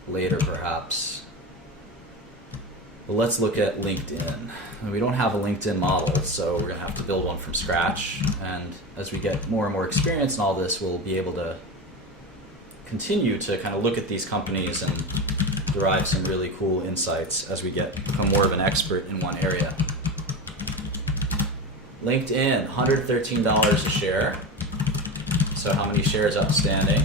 later, perhaps. But let's look at LinkedIn. We don't have a LinkedIn model, so we're going to have to build one from scratch. And as we get more and more experience in all this, we'll be able to continue to kind of look at these companies and derive some really cool insights as we become more of an expert in one area. LinkedIn, $113 a share. So how many shares outstanding?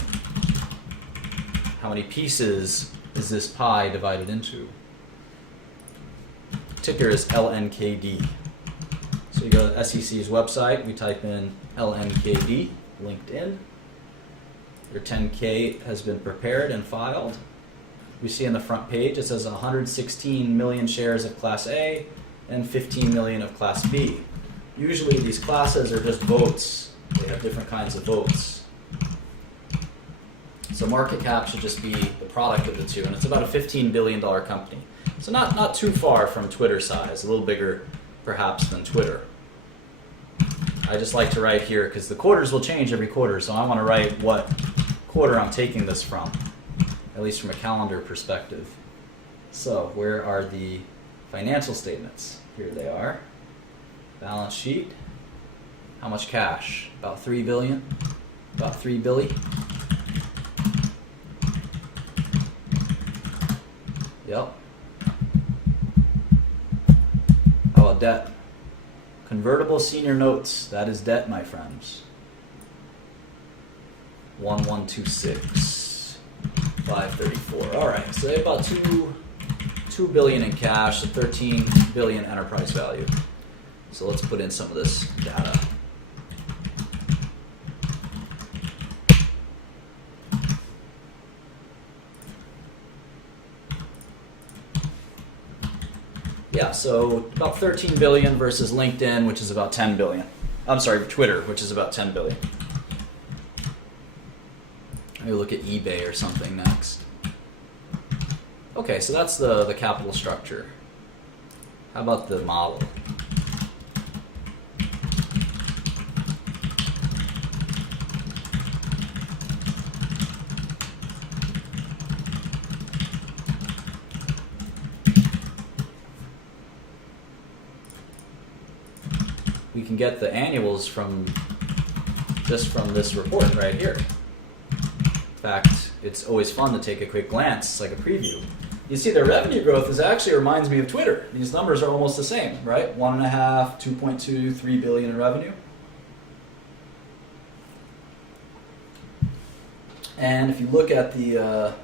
How many pieces is this pie divided into? Ticker is LNKD. So you go to SEC's website, we type in LNKD, LinkedIn. Your 10K has been prepared and filed. We see on the front page it says 116 million shares of Class A and 15 million of Class B. Usually these classes are just votes. They have different kinds of votes. So market cap should just be the product of the two, and it's about a $15 billion company. So not too far from Twitter size, a little bigger perhaps than Twitter. I just like to write here because the quarters will change every quarter, so I want to write what quarter I'm taking this from, at least from a calendar perspective. So where are the financial statements? Here they are. Balance sheet. How much cash? About $3 billion. About $3 billion. Yep. How about debt? Convertible senior notes. That is debt, my friends. 1126. 534. All right. So they have about $2 billion in cash, so $13 billion enterprise value. So let's put in some of this data. Yeah, so about 13 billion versus LinkedIn, which is about 10 billion. I'm sorry, Twitter, which is about 10 billion. Maybe look at eBay or something next. Okay, so that's the capital structure. How about the model? We can get the annuals just from this report right here. In fact, it's always fun to take a quick glance. It's like a preview. You see their revenue growth actually reminds me of Twitter. These numbers are almost the same, right? 1.5, 2.2, 3 billion in revenue. And if you look at the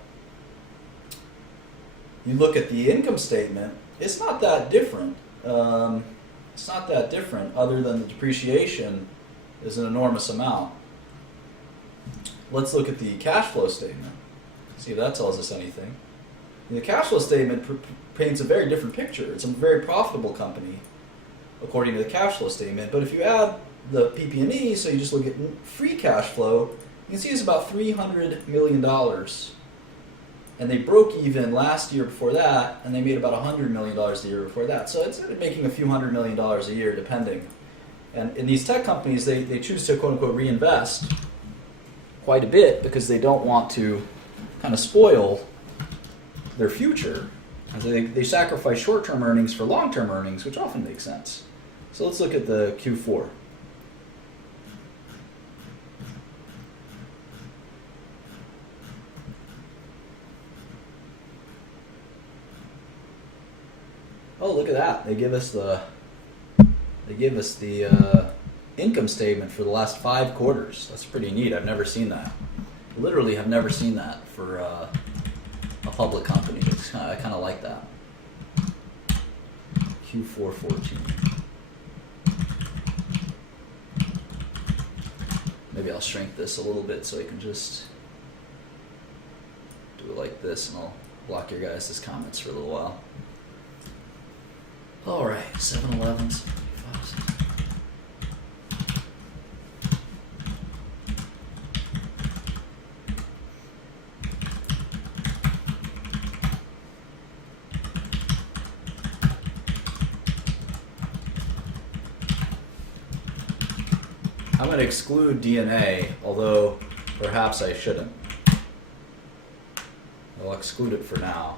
income statement, it's not that different. It's not that different, other than the depreciation is an enormous amount. Let's look at the cash flow statement. See if that tells us anything. The cash flow statement paints a very different picture. It's a very profitable company, according to the cash flow statement. But if you add the PP&E, so you just look at free cash flow, you can see it's about $300 million. And they broke even last year before that, and they made about $100 million a year before that. So it's making a few $100 million a year, depending. And in these tech companies, they choose to, quote-unquote, reinvest quite a bit because they don't want to kind of spoil their future. They sacrifice short-term earnings for long-term earnings, which often makes sense. So let's look at the Q4. Oh, look at that. They give us the income statement for the last 5 quarters. That's pretty neat. I've never seen that. Literally have never seen that for public company. I kind of like that. Q414. Maybe I'll shrink this a little bit so I can just do it like this, and I'll block your guys' comments for a little while. All right, 7-Eleven, 75. I'm going to exclude DNA, although perhaps I shouldn't. I'll exclude it for now.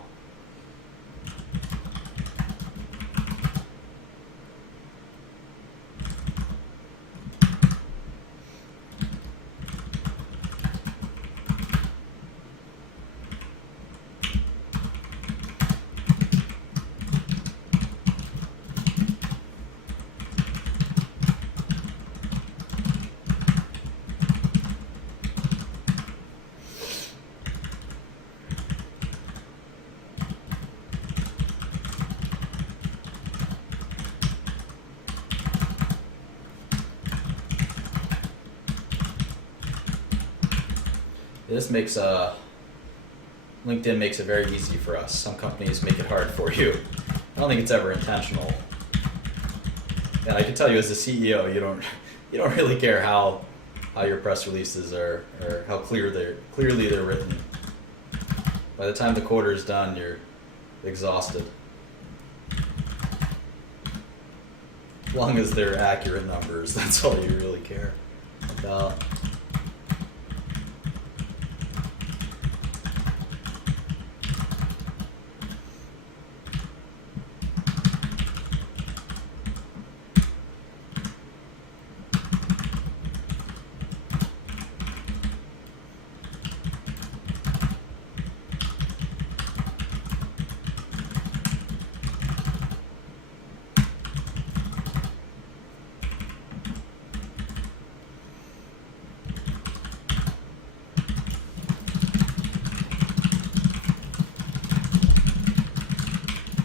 This makes LinkedIn makes it very easy for us. Some companies make it hard for you. I don't think it's ever intentional. And I can tell you, as a CEO, you don't really care how your press releases are, or how clearly they're written. By the time the quarter is done, you're exhausted. As long as they're accurate numbers, that's all you really care about.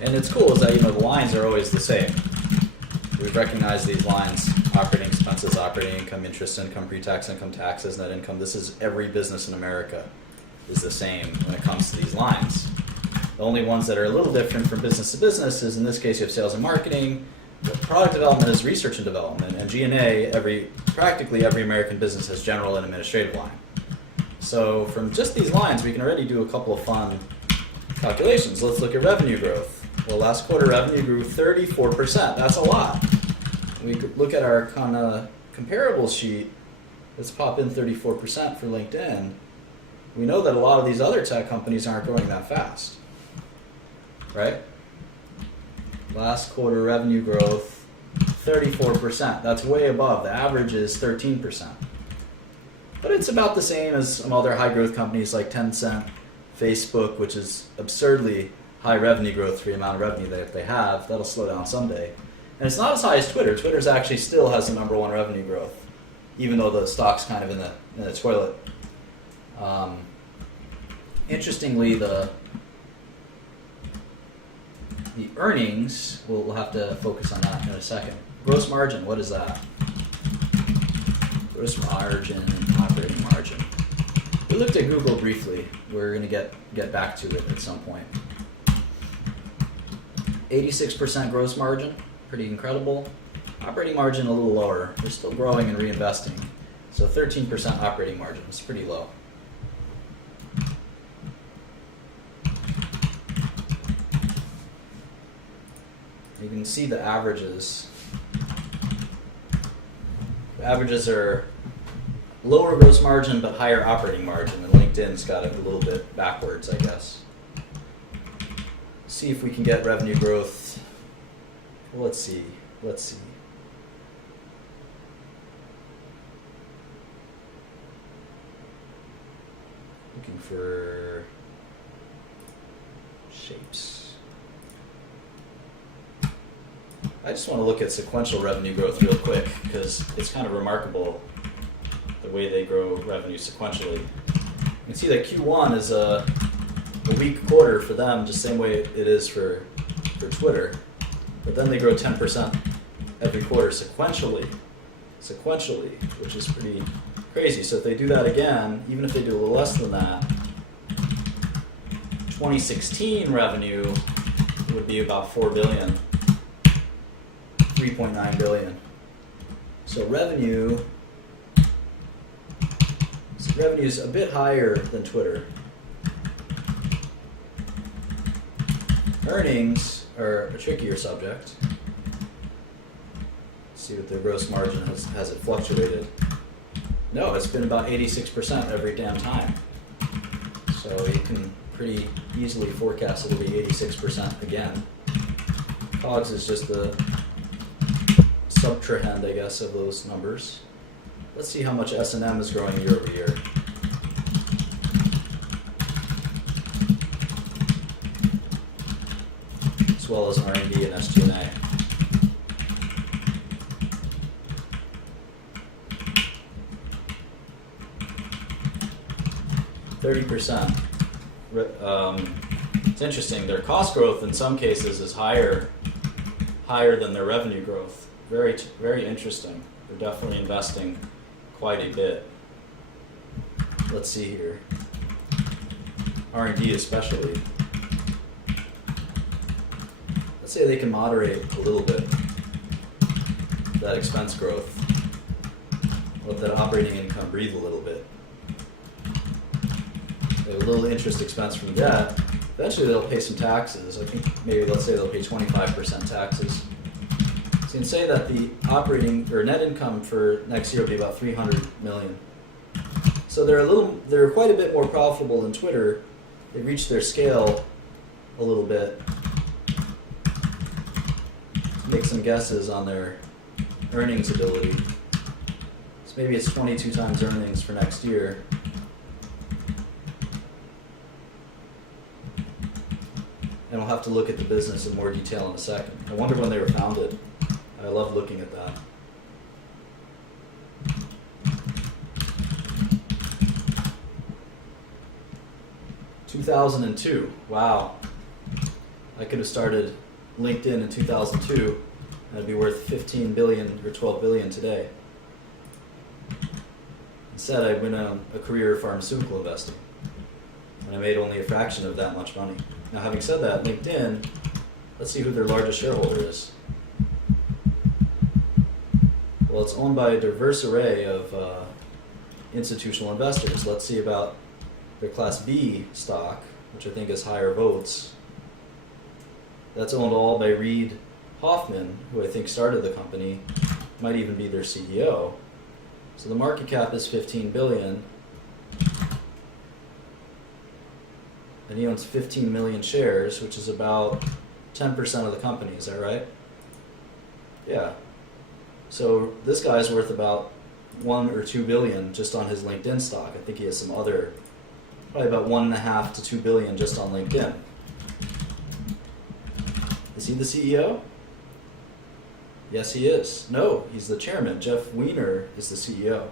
And it's cool is that, the lines are always the same. We've recognized these lines: operating expenses, operating income, interest income, pre-tax income, taxes, net income. This is every business in America is the same when it comes to these lines. The only ones that are a little different from business to business is, in this case, you have sales and marketing. Product development is research and development, and G&A, practically every American business has general and administrative line. So from just these lines, we can already do a couple of fun calculations. Let's look at revenue growth. Well, last quarter revenue grew 34%. That's a lot. We could look at our kind of comparable sheet. Let's pop in 34% for LinkedIn. We know that a lot of these other tech companies aren't growing that fast, right? Last quarter revenue growth, 34%. That's way above. The average is 13%. But it's about the same as some other high growth companies like Tencent, Facebook, which is absurdly high revenue growth for the amount of revenue that they have. That'll slow down someday. And it's not as high as Twitter. Twitter's actually still has the number one revenue growth, even though the stock's kind of in the toilet. Interestingly, the earnings, we'll have to focus on that in a second. Gross margin, what is that? Gross margin, operating margin. We looked at Google briefly. We're going to get back to it at some point. 86% gross margin, pretty incredible. Operating margin a little lower. We're still growing and reinvesting. So 13% operating margin is pretty low. You can see the averages. The averages are lower gross margin but higher operating margin, and LinkedIn's got it a little bit backwards, I guess. See if we can get revenue growth. Well, let's see. Looking for shapes. I just want to look at sequential revenue growth real quick because it's kind of remarkable the way they grow revenue sequentially. You can see that Q1 is a weak quarter for them, just same way it is for Twitter. But then they grow 10% every quarter sequentially, which is pretty crazy. So if they do that again, even if they do a little less than that, 2016 revenue would be about 4 billion, 3.9 billion. So revenue is a bit higher than Twitter. Earnings are a trickier subject. Let's see what the gross margin has it fluctuated. No, it's been about 86% every damn time. So you can pretty easily forecast it'll be 86% again. COGS is just the subtrahend, I guess, of those numbers. Let's see how much S&M is growing year over year. As well as R&D and SG&A. %. It's interesting. Their cost growth in some cases is higher than their revenue growth. Very, very interesting. They're definitely investing quite a bit. Let's see here. R&D especially. Let's say they can moderate a little bit that expense growth. Let that operating income breathe a little bit. They have a little interest expense from debt. Eventually they'll pay some taxes. I think maybe let's say they'll pay 25% taxes. So you can say that the operating or net income for next year will be about 300 million. So they're quite a bit more profitable than Twitter. They've reached their scale a little bit. Make some guesses on their earnings ability. So maybe it's 22 times earnings for next year. And we'll have to look at the business in more detail in a second. I wonder when they were founded. I love looking at that. (2002). Wow. I could have started LinkedIn in 2002 and it'd be worth 15 billion or 12 billion today. Instead, I went on a career of pharmaceutical investing and I made only a fraction of that much money. Now, having said that, LinkedIn, let's see who their largest shareholder is. Well, it's owned by a diverse array of institutional investors. Let's see about their Class B stock, which I think has higher votes. That's owned all by Reid Hoffman, who I think started the company, might even be their CEO. So the market cap is 15 billion. And he owns 15 million shares, which is about 10% of the company. Is that right? Yeah. So this guy's worth about 1 or 2 billion just on his LinkedIn stock. I think he has some other, probably about 1.5 to 2 billion just on LinkedIn. Is he the CEO? Yes, he is. No, he's the chairman. Jeff Weiner is the CEO.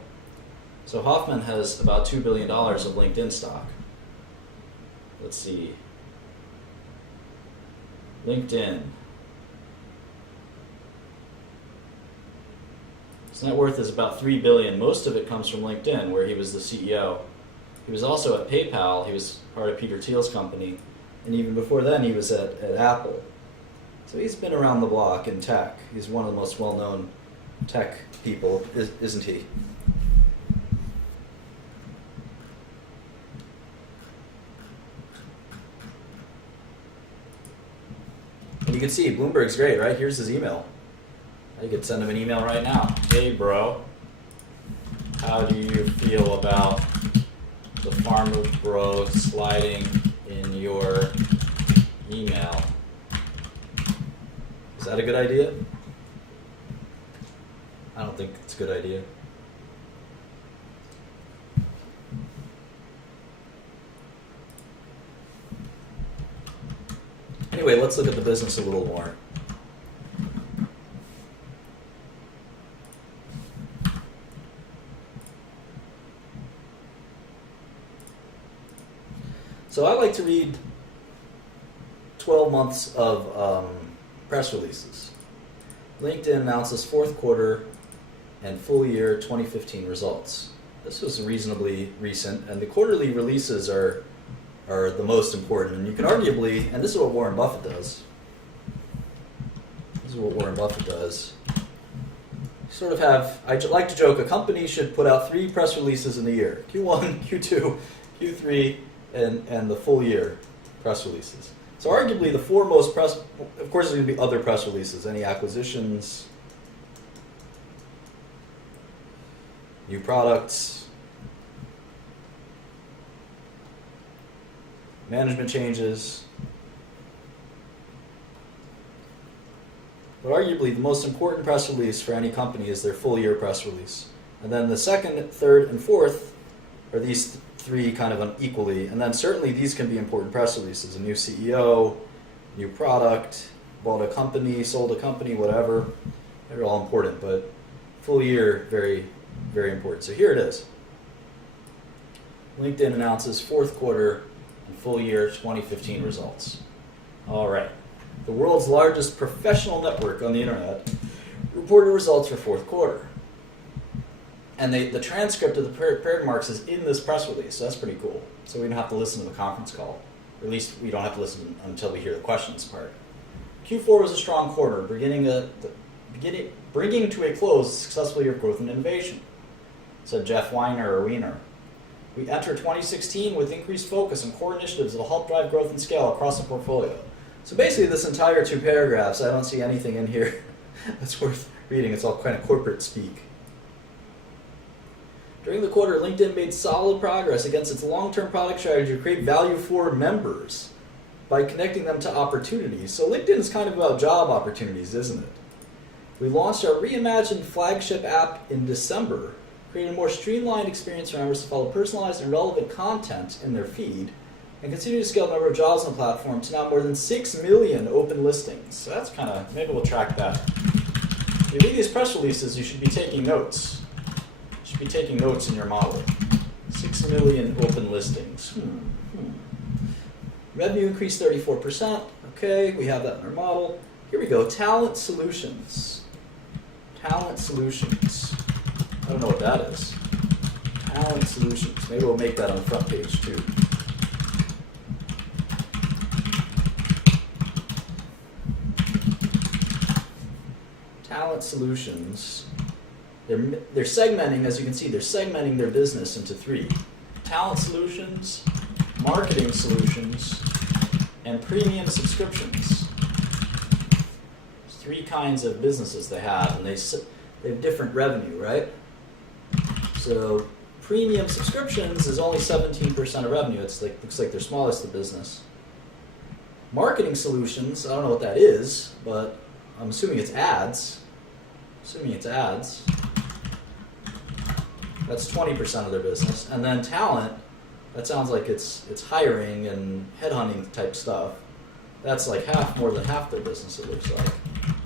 So Hoffman has about $2 billion of LinkedIn stock. Let's see. LinkedIn. His net worth is about $3 billion. Most of it comes from LinkedIn, where he was the CEO. He was also at PayPal. He was part of Peter Thiel's company. And even before then, he was at Apple. So he's been around the block in tech. He's one of the most well-known tech people, isn't he? And you can see Bloomberg's great, right? Here's his email. You could send him an email right now. Hey, bro. How do you feel about the Farmer Bro sliding in your email? Is that a good idea? I don't think it's a good idea. Anyway, let's look at the business a little more. So I like to read 12 months of press releases. LinkedIn announces fourth quarter and full year 2015 results. This was reasonably recent, and the quarterly releases are the most important. And you can arguably, and this is what Warren Buffett does. This is what Warren Buffett does. You sort of have, I like to joke, a company should put out 3 press releases in a year. Q1, Q2, Q3, and the full year press releases. So arguably the 4 most press, of course there's going to be other press releases, any acquisitions, new products, management changes. But arguably the most important press release for any company is their full year press release. And then the second, third, and fourth are these 3 kind of equally. And then certainly these can be important press releases. A new CEO, new product, bought a company, sold a company, whatever. They're all important, but full year, very, very important. So here it is. LinkedIn announces fourth quarter and full year 2015 results. All right. The world's largest professional network on the internet reported results for fourth quarter. And the transcript of the prepared remarks is in this press release, so that's pretty cool. So we don't have to listen to the conference call. Or at least we don't have to listen until we hear the questions part. Q4 was a strong quarter, bringing to a close a successful year of growth and innovation, said Jeff Weiner. We enter 2016 with increased focus on core initiatives that will help drive growth and scale across the portfolio. So basically this entire 2 paragraphs, I don't see anything in here that's worth reading. It's all kind of corporate speak. During the quarter, LinkedIn made solid progress against its long-term product strategy to create value for members by connecting them to opportunities. So LinkedIn is kind of about job opportunities, isn't it? We launched our reimagined flagship app in December, creating a more streamlined experience for members to follow personalized and relevant content in their feed, and continue to scale the number of jobs on the platform to now more than 6 million open listings. So that's kind of, maybe we'll track that. If you read these press releases, you should be taking notes. You should be taking notes in your model. 6 million open listings. Revenue increased 34%. Okay, we have that in our model. Here we go, talent solutions. Talent solutions. I don't know what that is. Talent solutions. Maybe we'll make that on the front page too. Talent solutions. They're segmenting, as you can see, they're segmenting their business into 3. Talent solutions, marketing solutions, and premium subscriptions. There's 3 kinds of businesses they have, and they have different revenue, right? So premium subscriptions is only 17% of revenue. It's like, looks like their smallest of business. Marketing solutions, I don't know what that is, but I'm assuming it's ads. That's 20% of their business. And then talent, that sounds like it's hiring and headhunting type stuff. That's like more than half their business, it looks like.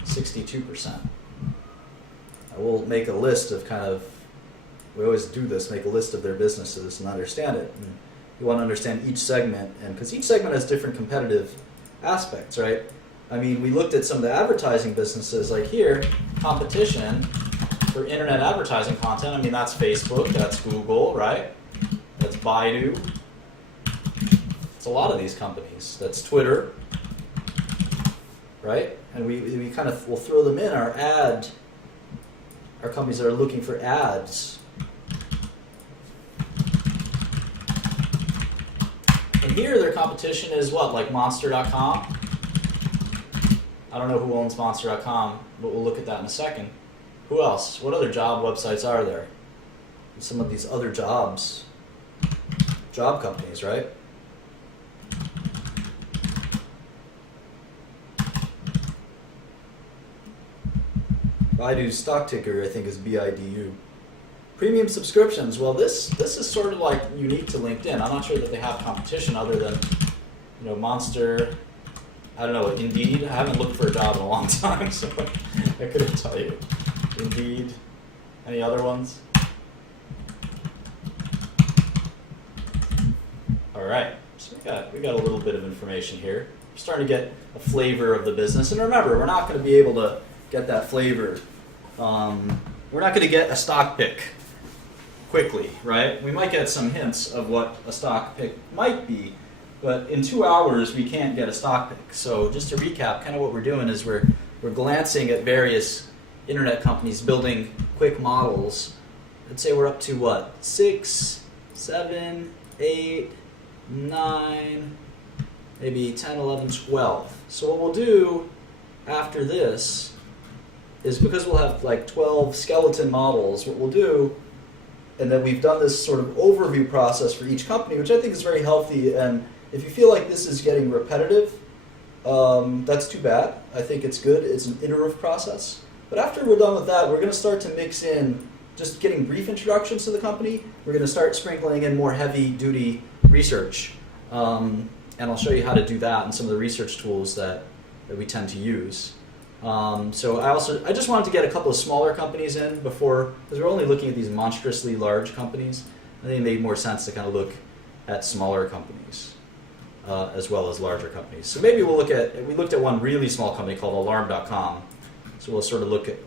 62%. I will make a list of we always do this, make a list of their businesses and understand it. And you want to understand each segment, and because each segment has different competitive aspects, right? I mean, we looked at some of the advertising businesses, like here, competition for internet advertising content. I mean, that's Facebook, that's Google, right? That's Baidu. It's a lot of these companies. That's Twitter, right? And we kind of will throw them in our companies that are looking for ads. And here their competition is what, like Monster.com? I don't know who owns Monster.com, but we'll look at that in a second. Who else? What other job websites are there? Some of these other job companies, right? Baidu's stock ticker, I think, is BIDU. Premium subscriptions. Well, this is sort of like unique to LinkedIn. I'm not sure that they have competition other than, Monster. I don't know, Indeed. I haven't looked for a job in a long time, so I couldn't tell you. Indeed. Any other ones? All right. So we got a little bit of information here. starting to get a flavor of the business. And remember, we're not going to be able to get that flavor. We're not going to get a stock pick quickly, right? We might get some hints of what a stock pick might be, but in 2 hours we can't get a stock pick. So just to recap, kind of what we're doing is we're glancing at various internet companies building quick models. Let's say we're up to what? 6, 7, 8, 9, maybe 10, 11, 12. So what we'll do after this is, because we'll have like 12 skeleton models, what we'll do, and then we've done this sort of overview process for each company, which I think is very healthy. And if you feel like this is getting repetitive, that's too bad. I think it's good. It's an iterative process. But after we're done with that, we're going to start to mix in just getting brief introductions to the company. We're going to start sprinkling in more heavy-duty research. And I'll show you how to do that and some of the research tools that we tend to use. So I just wanted to get a couple of smaller companies in before, because we're only looking at these monstrously large companies. I think it made more sense to kind of look at smaller companies as well as larger companies. So maybe we looked at one really small company called Alarm.com. So we'll sort of look at,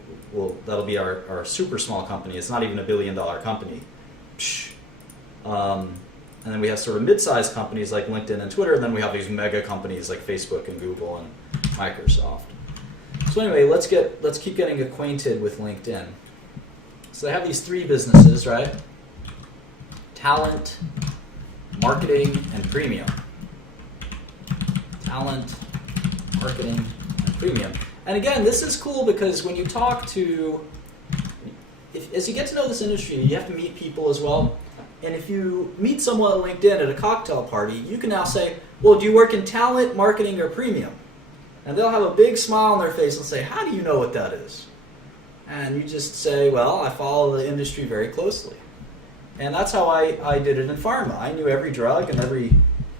that'll be our super small company. It's not even $1 billion company. And then we have sort of mid-sized companies like LinkedIn and Twitter, and then we have these mega companies like Facebook and Google and Microsoft. So anyway, let's keep getting acquainted with LinkedIn. So they have these 3 businesses, right? Talent, marketing, and premium. Talent, marketing, and premium. And again, this is cool because when you talk to, as you get to know this industry, you have to meet people as well. And if you meet someone on LinkedIn at a cocktail party, you can now say, well, do you work in talent, marketing, or premium? And they'll have a big smile on their face and say, how do you know what that is? And you just say, well, I follow the industry very closely. And that's how I did it in pharma. I knew every drug and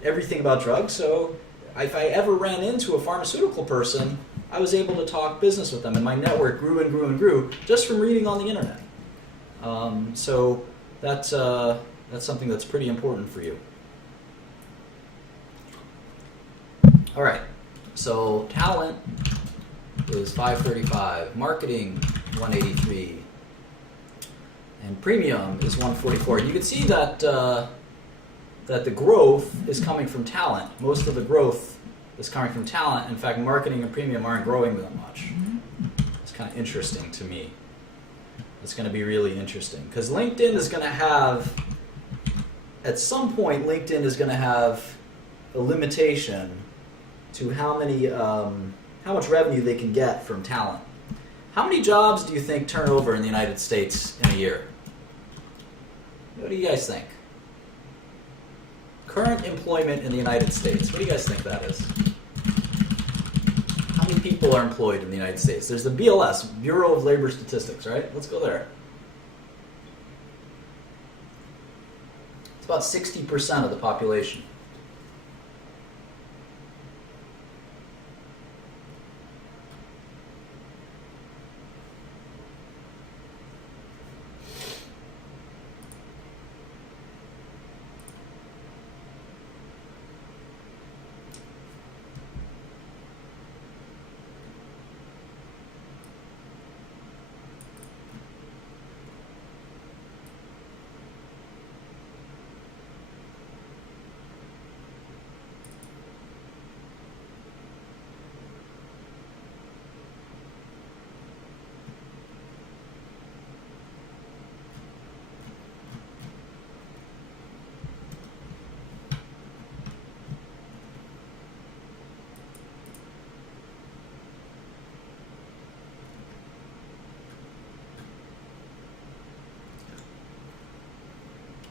everything about drugs. So if I ever ran into a pharmaceutical person, I was able to talk business with them. And my network grew and grew and grew just from reading on the internet. So that's something that's pretty important for you. All right. So talent is 535, marketing 183, and premium is 144. You can see that that the growth is coming from talent. Most of the growth is coming from talent. In fact, marketing and premium aren't growing that much. It's kind of interesting to me. It's going to be really interesting because LinkedIn is going to have, at some point, LinkedIn is going to have a limitation to how much revenue they can get from talent. How many jobs do you think turn over in the United States in a year? What do you guys think? Current employment in the United States. What do you guys think that is? How many people are employed in the United States? There's the BLS, Bureau of Labor Statistics, right? Let's go there. It's about 60% of the population.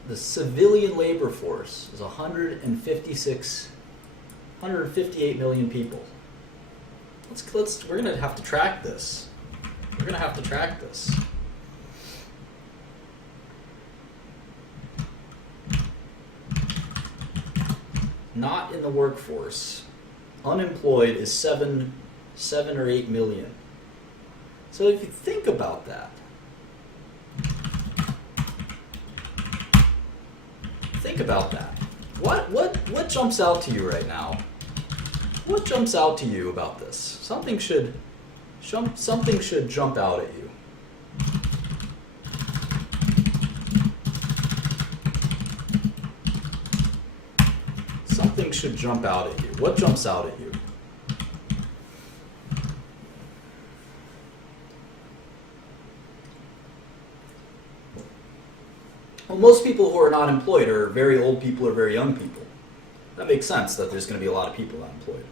The civilian labor force is 158 million people. We're gonna have to track this. Not in the workforce. Unemployed is 7 or 8 million. So if you think about that, what jumps out to you right now What jumps out to you about this? Something should jump out at you. Something should jump out at you. What jumps out at you? Well, most people who are not employed are very old people or very young people. That makes sense that there's going to be a lot of people unemployed.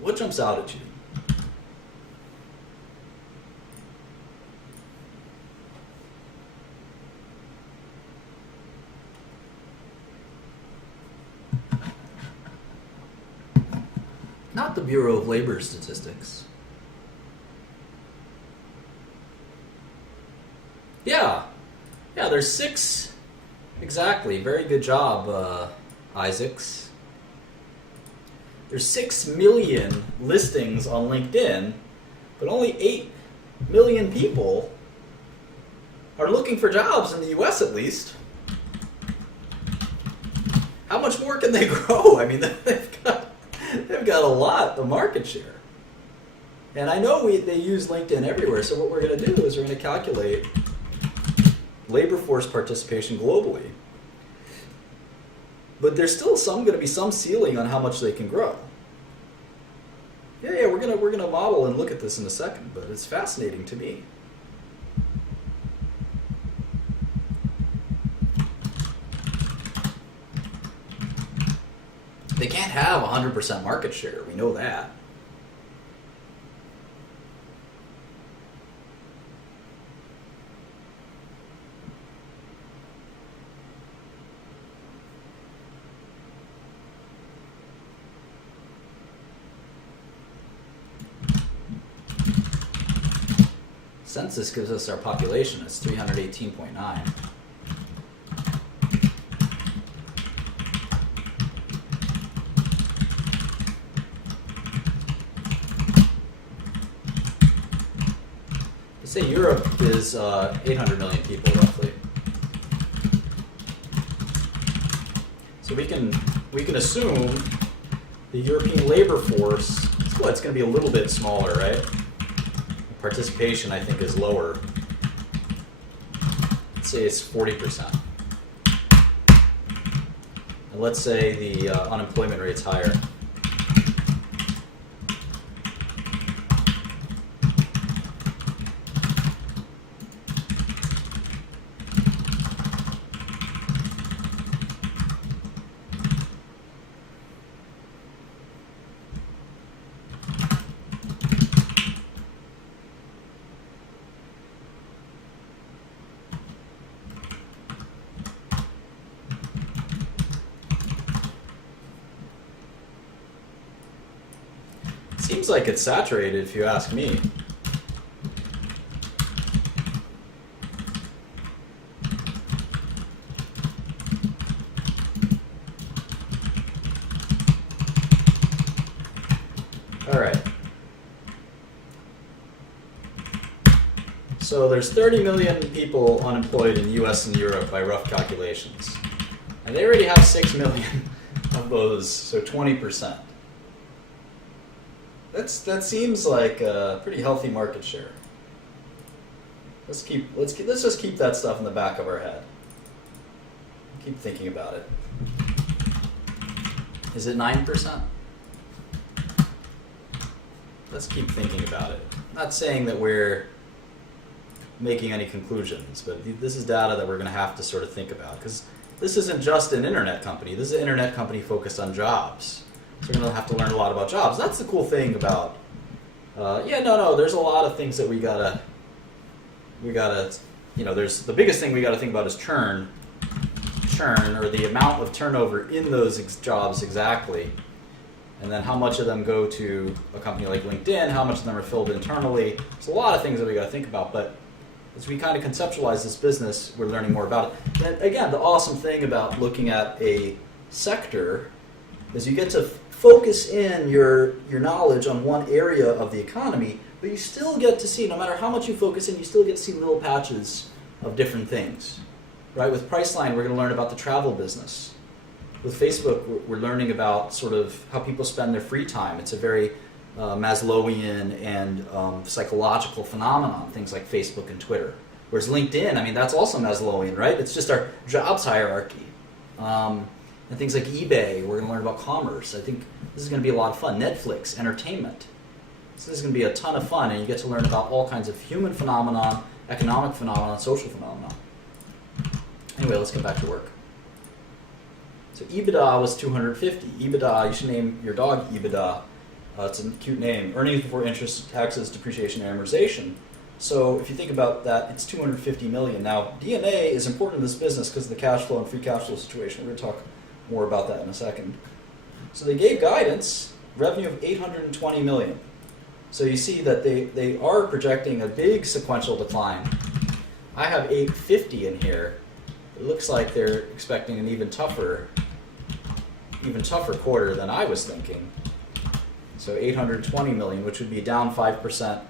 What jumps out at you? Not the Bureau of Labor Statistics. Yeah, there's 6. Exactly, very good job, Isaacs. There's 6 million listings on LinkedIn, but only 8 million people are looking for jobs in the US at least. How much more can they grow? I mean, they've got a lot of market share. And I know they use LinkedIn everywhere, so what we're going to do is we're going to calculate labor force participation globally. But there's still going to be some ceiling on how much they can grow. Yeah, we're gonna model and look at this in a second, but it's fascinating to me. They can't have 100% market share. We know that. Census gives us our population. It's 318.9. Let's say Europe is 800 million people roughly. So we can assume the European labor force. It's going to be a little bit smaller, right? Participation, I think, is lower. Let's say it's 40%. And let's say the unemployment rate's higher. Seems like it's saturated, if you ask me. All right. So there's 30 million people unemployed in the US and Europe by rough calculations. And they already have 6 million of those, so 20%. That seems like a pretty healthy market share. Let's just keep that stuff in the back of our head. Keep thinking about it. Is it 9%? Let's keep thinking about it. I'm not saying that we're making any conclusions, but this is data that we're going to have to sort of think about, because this isn't just an internet company. This is an internet company focused on jobs. So we're going to have to learn a lot about jobs. That's the cool thing about, there's a lot of things that we gotta, there's the biggest thing we gotta think about is churn, or the amount of turnover in those jobs exactly, and then how much of them go to a company like LinkedIn, how much of them are filled internally. There's a lot of things that we gotta think about, but as we kind of conceptualize this business, we're learning more about it. And again, the awesome thing about looking at a sector is you get to focus in your knowledge on one area of the economy, but you still get to see, no matter how much you focus in, you still get to see little patches of different things. Right? With Priceline, we're going to learn about the travel business. with Facebook, we're learning about sort of how people spend their free time. It's a very Maslowian and psychological phenomenon, things like Facebook and Twitter. Whereas LinkedIn, I mean, that's also Maslowian, right? It's just our jobs hierarchy. And things like eBay, we're going to learn about commerce. I think this is going to be a lot of fun. Netflix, entertainment. So this is going to be a ton of fun, and you get to learn about all kinds of human phenomenon, economic phenomenon, social phenomenon. Anyway, let's get back to work. So EBITDA was 250. EBITDA, you should name your dog EBITDA. It's a cute name. Earnings before interest, taxes, depreciation, and amortization. So if you think about that, it's 250 million. Now, DNA is important in this business because of the cash flow and free cash flow situation. We're going to talk more about that in a second. So they gave guidance, revenue of 820 million. So you see that they are projecting a big sequential decline. I have 850 in here. It looks like they're expecting an even tougher quarter than I was thinking. So 820 million, which would be down 5%,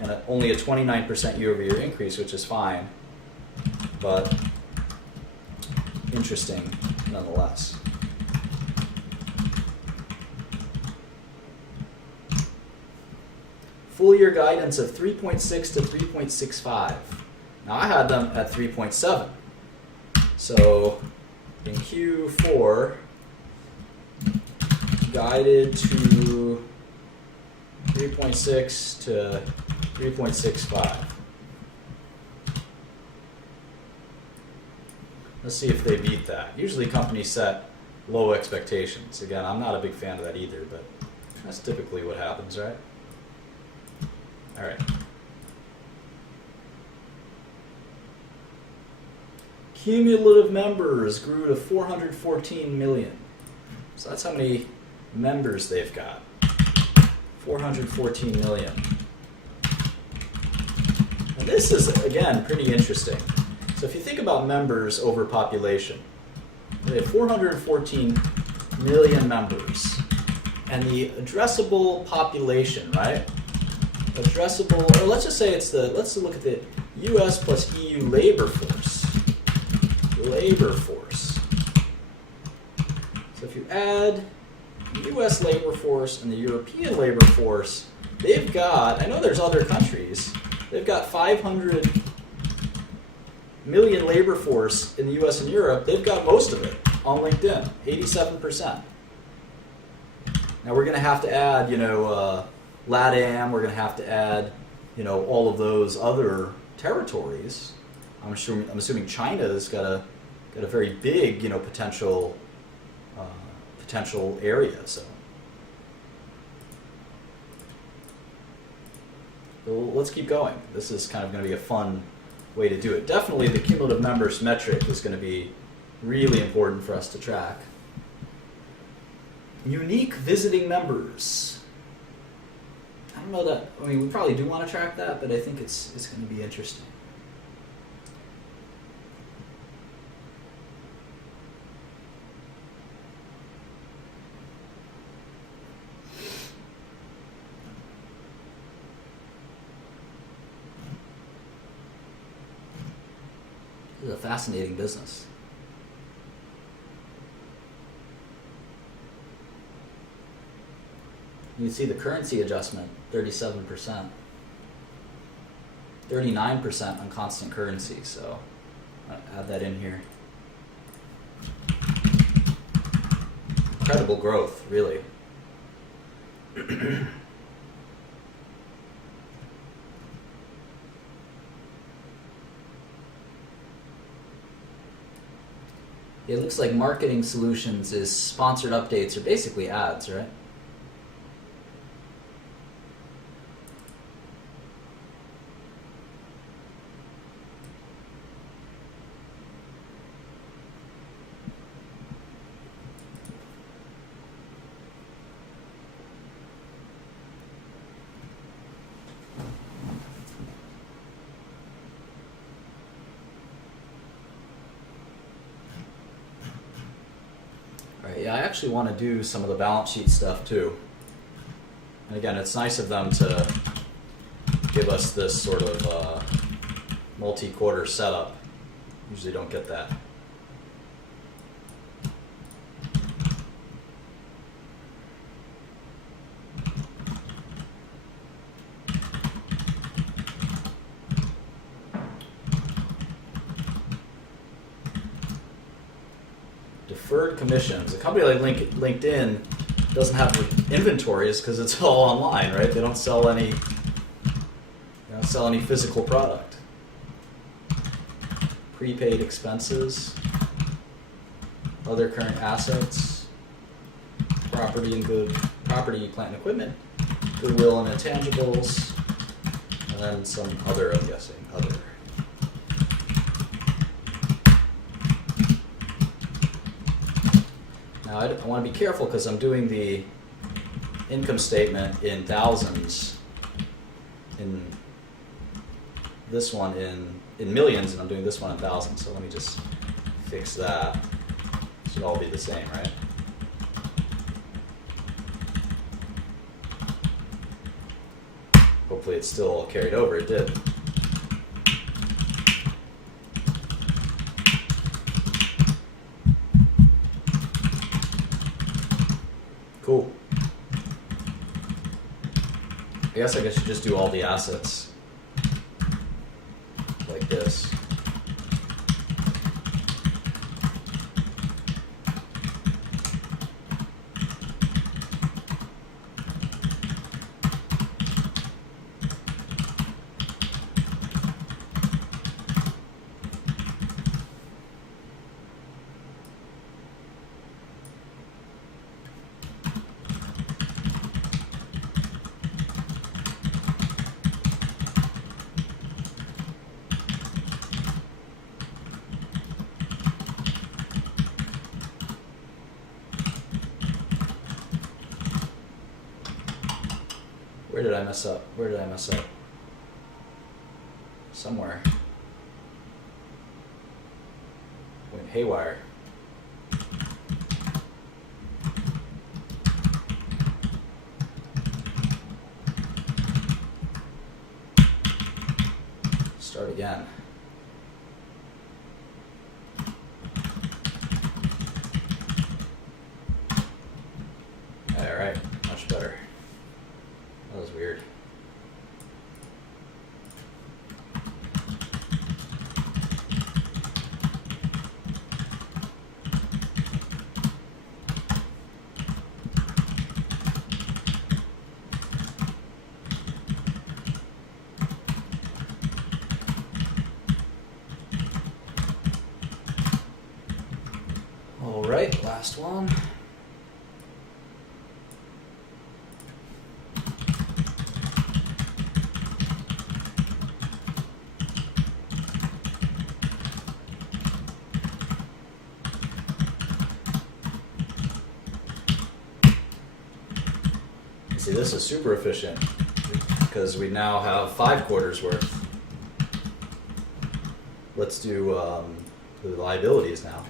and only a 29% year-over-year increase, which is fine, but interesting nonetheless. Full year guidance of 3.6 to 3.65. Now I had them at 3.7. So in Q4, guided to 3.6 to 3.65. Let's see if they beat that. Usually companies set low expectations. Again, I'm not a big fan of that either, but that's typically what happens, right? All right. Cumulative members grew to 414 million. So that's how many members they've got. 414 million. And this is, again, pretty interesting. So if you think about members over population, they have 414 million members. And the addressable population, right? Addressable, or let's just say let's look at the US plus EU labor force. Labor force. So if you add the US labor force and the European labor force, they've got, I know there's other countries, they've got 500 million labor force in the US and Europe. They've got most of it on LinkedIn, 87%. Now we're going to have to add, LATAM, we're going to have to add, all of those other territories. I'm assuming China's got a very big, potential area. So let's keep going. This is kind of going to be a fun way to do it. Definitely, the cumulative members metric is going to be really important for us to track. Unique visiting members. I don't know that. I mean, we probably do want to track that, but I think it's going to be interesting. This is a fascinating business. You can see the currency adjustment, 37%. 39% on constant currency, so I'll add that in here. Incredible growth, really. It looks like marketing solutions is sponsored updates, or basically ads, right? Yeah, I actually want to do some of the balance sheet stuff too. And again, it's nice of them to give us this sort of multi-quarter setup. Usually don't get that. Deferred commissions. A company like LinkedIn doesn't have inventories because it's all online, right? They don't sell any physical product. Prepaid expenses, other current assets, property, plant and equipment, goodwill and intangibles, and then some other, I'm guessing, other. Now I want to be careful because I'm doing the income statement in thousands, in this one in millions, and I'm doing this one in thousands. So let me just fix that. It should all be the same, right? Hopefully it's still all carried over. It did. Cool. I guess I should just do all the assets like this. Where did I mess up? Where did I mess up? Somewhere. Went haywire. Start again. All right, much better. That was weird. All right, last one. See, this is super efficient because we now have 5 quarters worth. Let's do the liabilities now.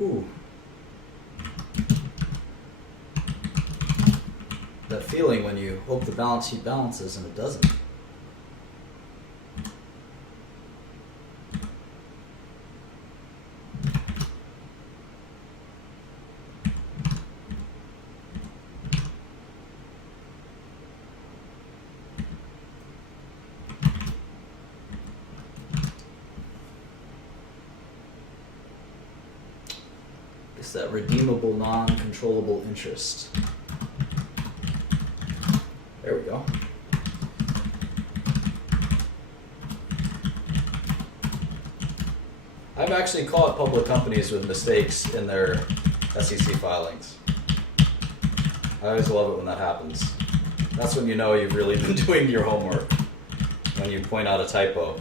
Ooh. That feeling when you hope the balance sheet balances and it doesn't. It's that redeemable, non-controllable interest. There we go. I've actually caught public companies with mistakes in their SEC filings. I always love it when that happens. That's when you know you've really been doing your homework, when you point out a typo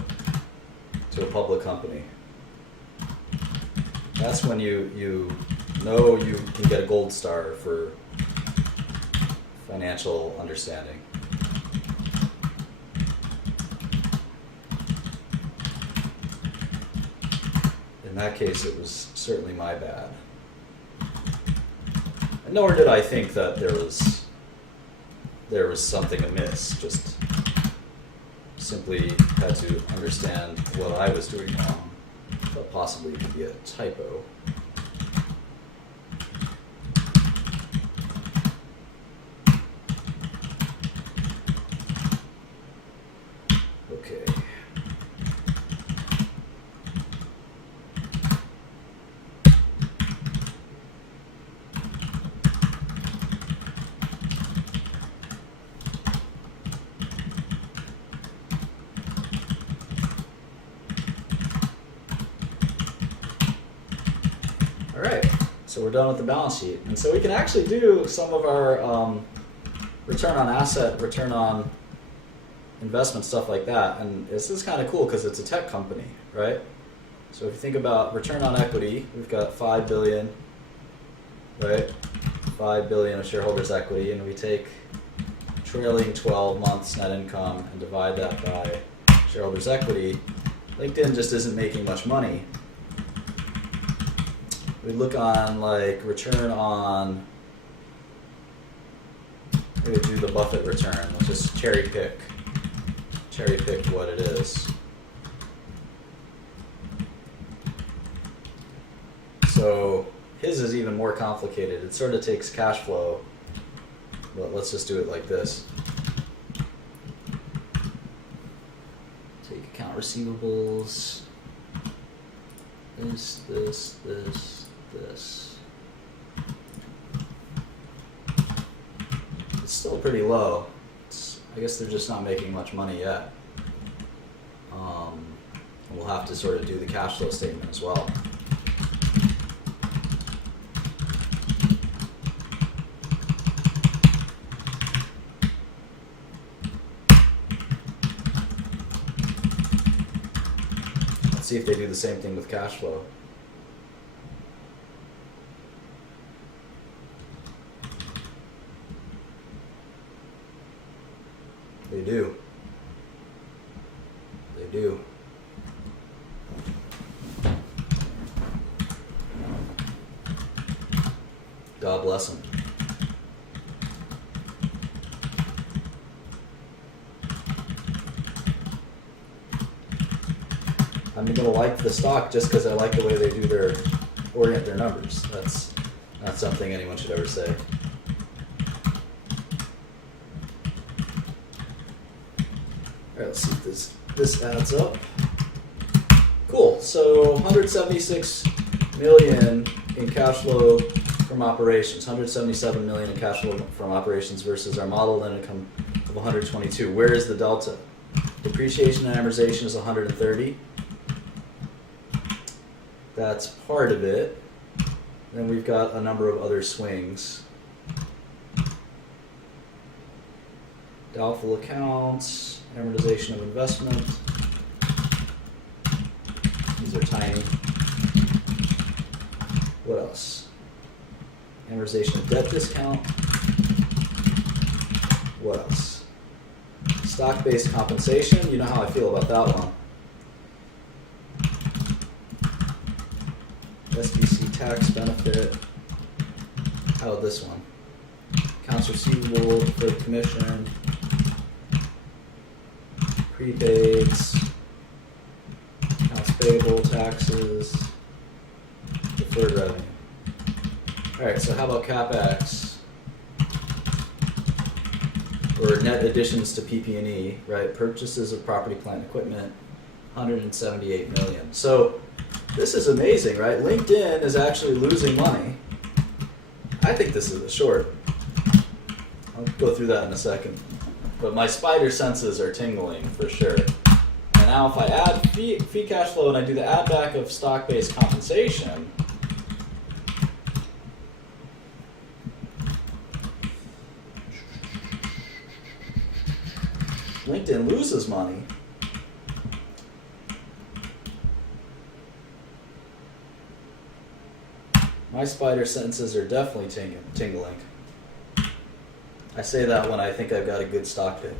to a public company. That's when you know you can get a gold star for financial understanding. In that case, it was certainly my bad. And nor did I think that there was something amiss. Just simply had to understand what I was doing wrong, but possibly it could be a typo. Okay. All right, so we're done with the balance sheet. And so we can actually do some of our return on asset, return on investment, stuff like that. And this is kind of cool because it's a tech company, right? So if you think about return on equity, we've got 5 billion, right? 5 billion of shareholders' equity, and we take trailing 12 months net income and divide that by shareholders' equity. LinkedIn just isn't making much money. We look on like return on, maybe do the Buffett return. Let's just cherry pick what it is. So his is even more complicated. It sort of takes cash flow, but let's just do it like this. Take account receivables, this. It's still pretty low. I guess they're just not making much money yet. We'll have to sort of do the cash flow statement as well. Let's see if they do the same thing with cash flow. They do. They do. God bless them. I'm gonna like the stock just because I like the way they do orient their numbers. That's not something anyone should ever say. All right, let's see if this adds up. Cool. So 176 million in cash flow from operations, 177 million in cash flow from operations versus our model net income of 122. Where is the delta? Depreciation and amortization is 130. That's part of it. Then we've got a number of other swings. Doubtful accounts, amortization of investment. These are tiny. What else? Amortization of debt discount. What else? Stock-based compensation. You know how I feel about that one. SBC tax benefit. How about this one? Accounts receivable, deferred commission, prepaids, accounts payable, taxes, deferred revenue. Alright, so how about CapEx? Or net additions to PP&E, right? Purchases of property, plant, and equipment, 178 million. So this is amazing, right? LinkedIn is actually losing money. I think this is a short. I'll go through that in a second. But my spider senses are tingling for sure. And now if I add fee cash flow and I do the add back of stock-based compensation, LinkedIn loses money. My spider senses are definitely tingling. I say that when I think I've got a good stock pick.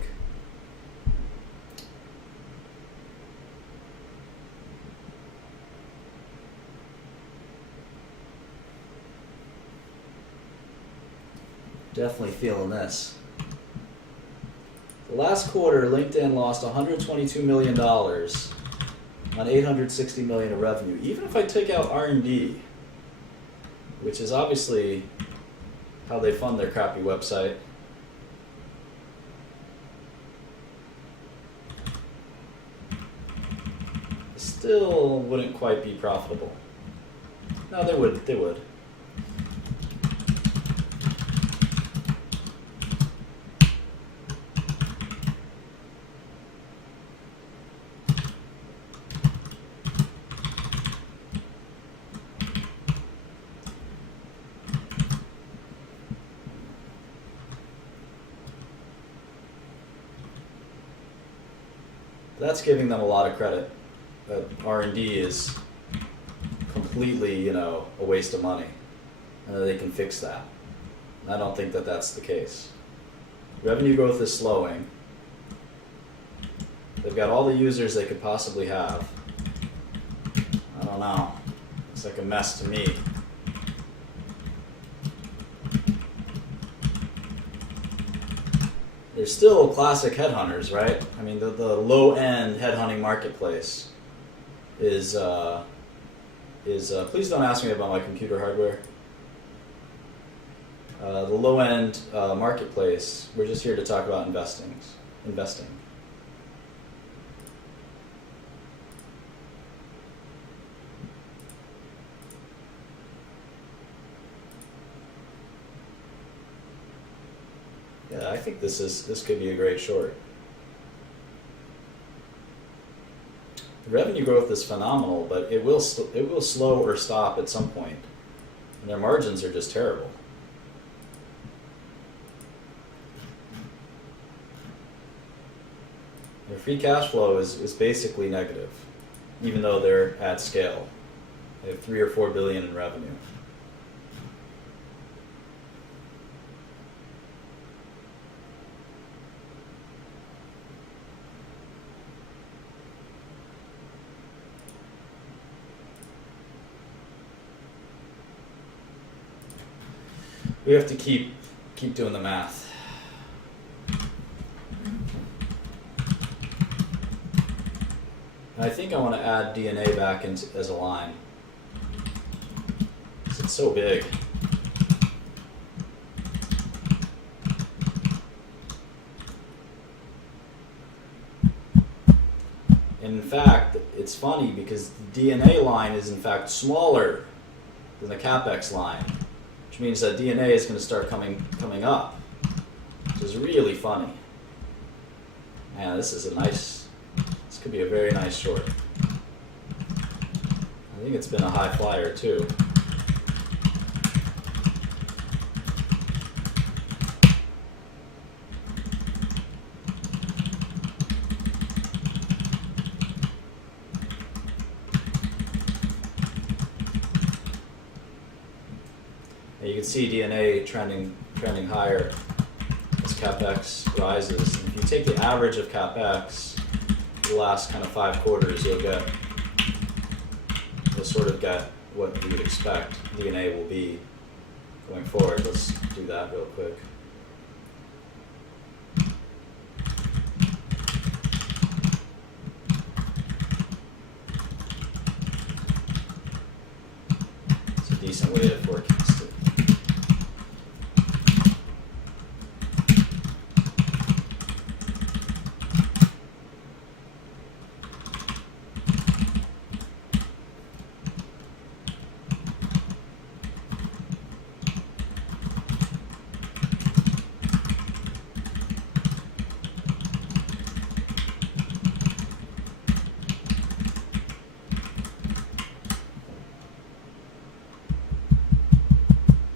Definitely feeling this. The last quarter, LinkedIn lost $122 million on $860 million of revenue. Even if I take out R&D, which is obviously how they fund their crappy website. Still wouldn't quite be profitable. No, they would. They would. That's giving them a lot of credit. That R&D is completely, a waste of money, and that they can fix that. And I don't think that that's the case. Revenue growth is slowing. They've got all the users they could possibly have. I don't know. Looks like a mess to me. They're still classic headhunters, right? I mean, the low-end headhunting marketplace is please don't ask me about my computer hardware. The low-end marketplace, we're just here to talk about investing. Yeah, I think this could be a great short. The revenue growth is phenomenal, but it will slow or stop at some point, and their margins are just terrible. Their free cash flow is basically negative, even though they're at scale. They have 3 or 4 billion in revenue. We have to keep doing the math. And I think I want to add DNA back as a line. Because it's so big. And in fact, it's funny because the DNA line is in fact smaller than the CapEx line. Which means that DNA is going to start coming up, which is really funny. Man, this could be a very nice short. I think it's been a high flyer too. You can see DNA trending higher as CapEx rises. And if you take the average of CapEx the last kind of 5 quarters, you'll sort of get what you would expect DNA will be going forward. Let's do that real quick. It's a decent way to forecast it.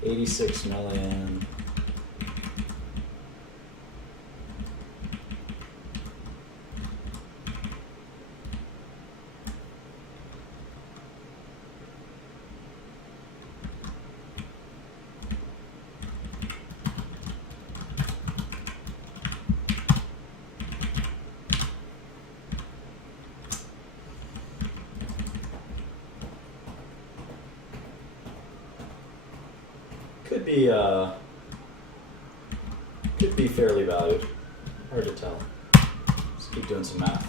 $86 million. Could be Could be fairly valued. Hard to tell. Let's keep doing some math.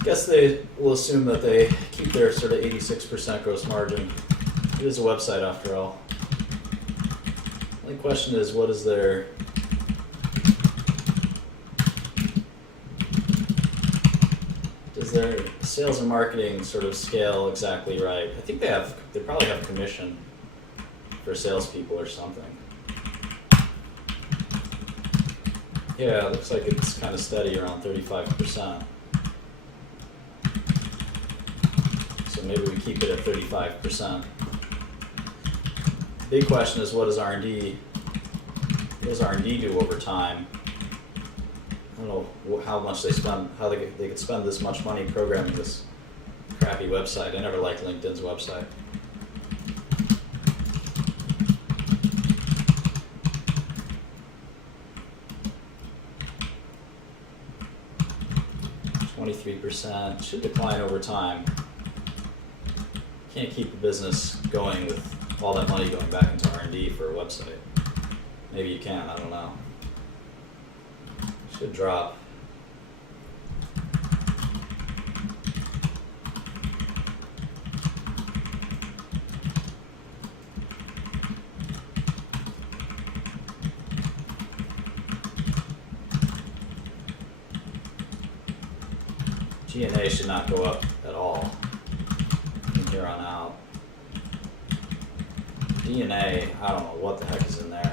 I guess they will assume that they keep their sort of 86% gross margin. It is a website after all. The only question is, what is their does their sales and marketing sort of scale exactly right? I think they probably have commission for salespeople or something. Yeah, it looks like it's kind of steady around 35%. So maybe we keep it at 35%. Big question is, what does R&D do over time? I don't know how much they spend, how they could spend this much money programming this crappy website. I never liked LinkedIn's website. %, should decline over time. Can't keep a business going with all that money going back into R&D for a website. Maybe you can, I don't know. Should drop. G&A should not go up at all from here on out. D&A, I don't know what the heck is in there.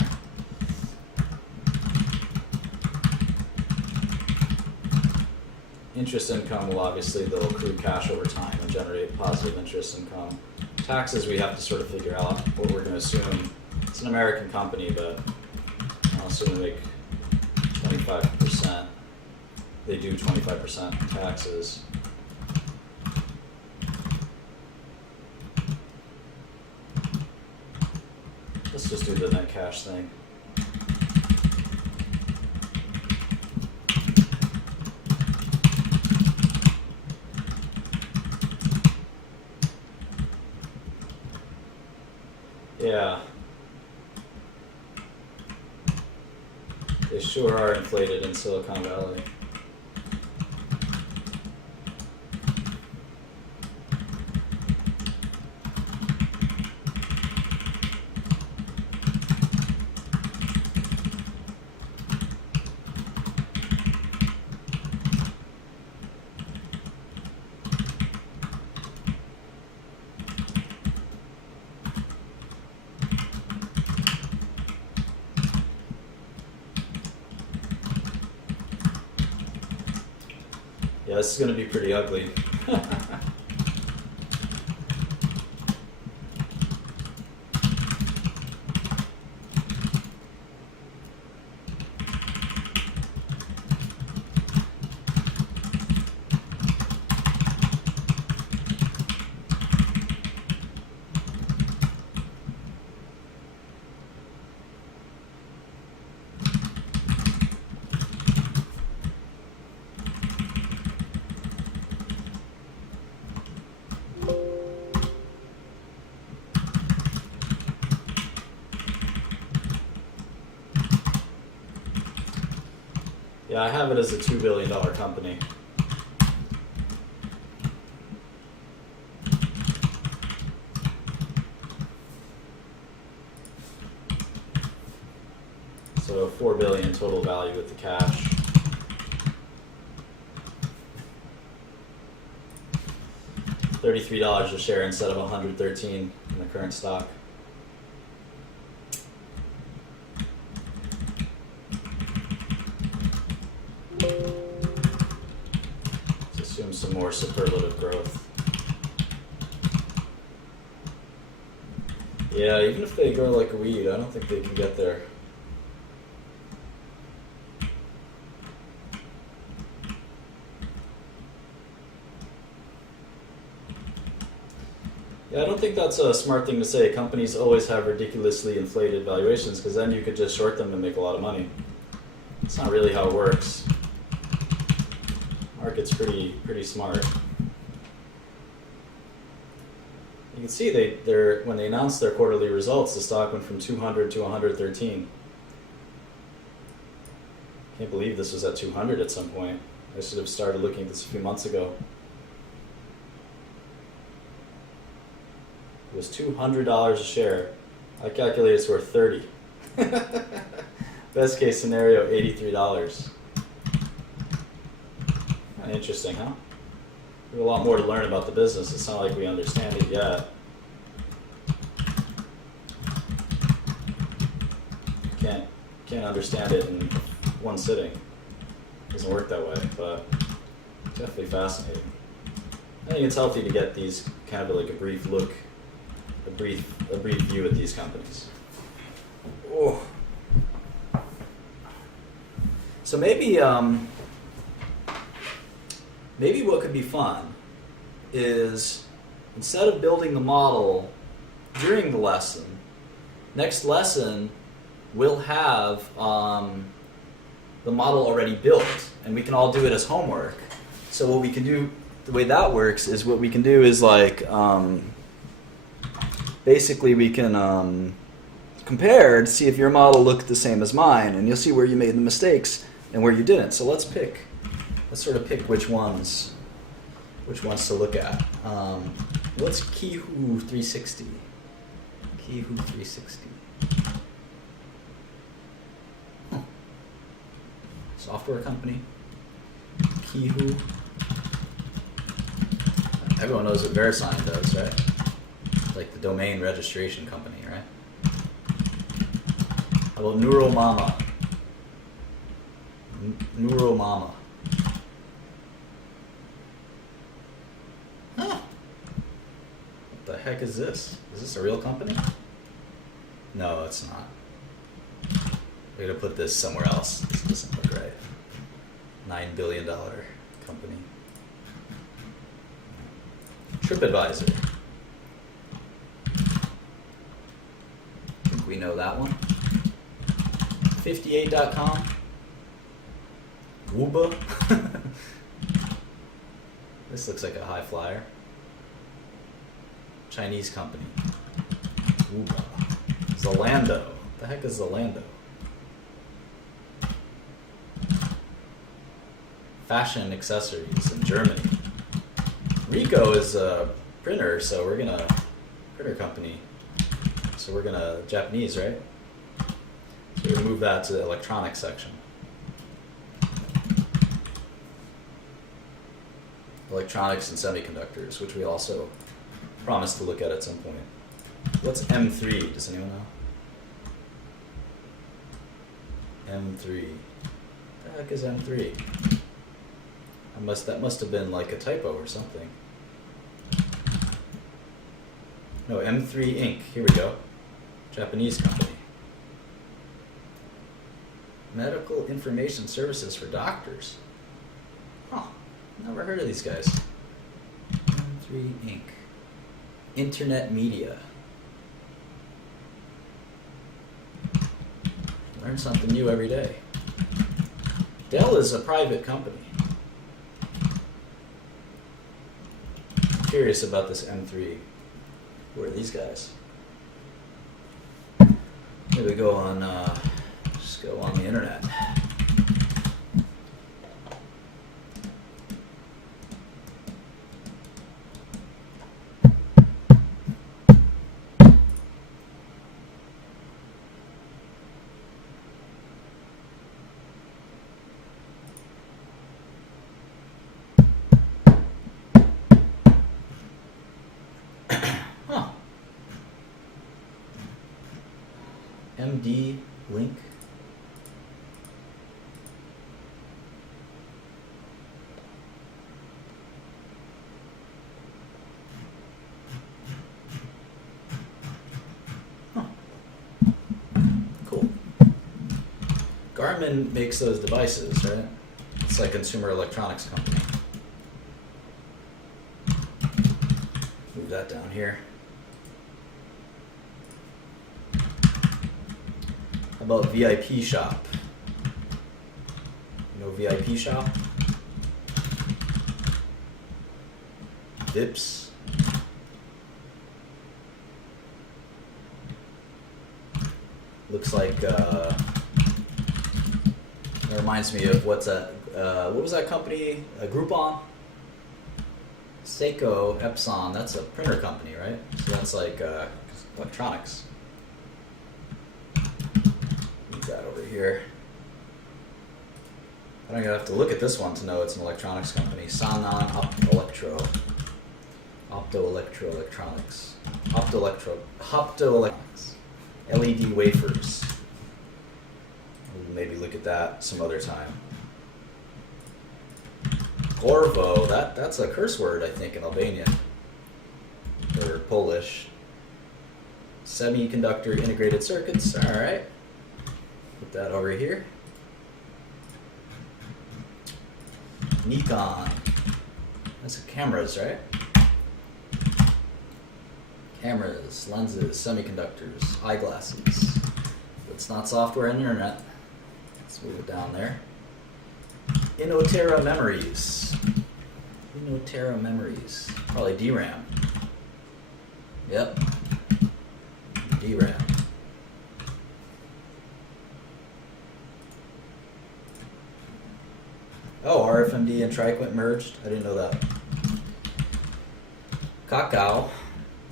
Interest income will obviously, they'll accrue cash over time and generate positive interest income. Taxes, we have to sort of figure out what we're going to assume. It's an American company, but I'll assume they make 25%. They do 25% taxes. Let's just do the net cash thing. Yeah. They sure are inflated in Silicon Valley. Yeah, this is going to be pretty ugly. Yeah, I have it as a $2 billion company. So $4 billion total value with the cash. $33 a share instead of $113 in the current stock. Let's assume some more superlative growth. Yeah, even if they grow like a weed, I don't think they can get there. Yeah, I don't think that's a smart thing to say. Companies always have ridiculously inflated valuations because then you could just short them and make a lot of money. It's not really how it works. Market's pretty smart. You can see they're when they announced their quarterly results, the stock went from 200 to 113. Can't believe this was at 200 at some point. I should have started looking at this a few months ago. It was $200 a share. I calculate it's worth $30. Best case scenario, $83. Kind of interesting, huh? We have a lot more to learn about the business. It's not like we understand it yet. Can't understand it in one sitting. It doesn't work that way, but definitely fascinating. I think it's healthy to get these kind of like a brief look, a brief view at these companies. Oh. So maybe what could be fun is instead of building the model during the lesson, next lesson we'll have the model already built and we can all do it as homework. So what we can do, the way that works is what we can do is like basically we can compare to see if your model looked the same as mine, and you'll see where you made the mistakes and where you didn't. So let's sort of pick which ones to look at. What's Kihu 360? Kihu 360. Software company. Kihu. Everyone knows what VeriSign does, right? Like the domain registration company, right? How about Neuromama? Neuromama. Huh. What the heck is this? Is this a real company? No, it's not. We're gonna put this somewhere else. This doesn't look right. $9 billion company. TripAdvisor. I think we know that one. 58.com. Wooba. This looks like a high flyer. Chinese company. Wooba. Zalando. What the heck is Zalando? Fashion accessories in Germany. Ricoh is a printer, so we're gonna printer company. So we're gonna Japanese, right? So we're gonna move that to the electronics section. Electronics and semiconductors, which we also promised to look at some point. What's M3? Does anyone know? M3. What the heck is M3? That must have been like a typo or something. No, M3 Inc. Here we go. Japanese company. Medical information services for doctors. Huh. Never heard of these guys. M3 Inc. Internet media. Learn something new every day. Dell is a private company. I'm curious about this M3. Who are these guys? Maybe go on, just go on the internet. RFMD link. Huh. Cool. Garmin makes those devices, right? It's like consumer electronics company. Move that down here. How about VIP Shop? You know VIP Shop? Vips. Looks like that reminds me of what's that? What was that company? Groupon? Seiko, Epson. That's a printer company, right? So that's like electronics. Move that over here. I don't even have to look at this one to know it's an electronics company. Sanan Optoelectronics. Optoelectronics. LED wafers. We'll maybe look at that some other time. Gorvo, that's a curse word, I think, in Albanian. Or Polish. Semiconductor integrated circuits, alright. Put that over here. Nikon. That's cameras, right? Cameras, lenses, semiconductors, eyeglasses. It's not software and internet. Let's move it down there. Inotera Memories. Inotera Memories. Probably DRAM. Yep. DRAM. Oh, RFMD and TriQuint merged? I didn't know that. Kakao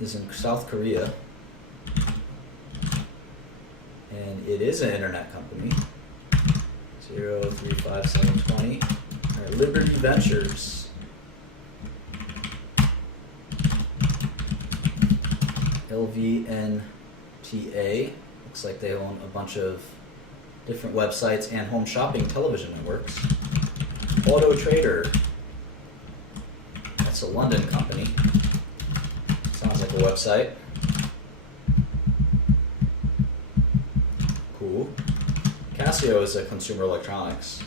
is in South Korea. And it is an internet company. 035720. All right, Liberty Ventures. LVNTA. Looks like they own a bunch of different websites and home shopping television networks. Auto Trader. That's a London company. Sounds like a website. Cool. Casio is a consumer electronics.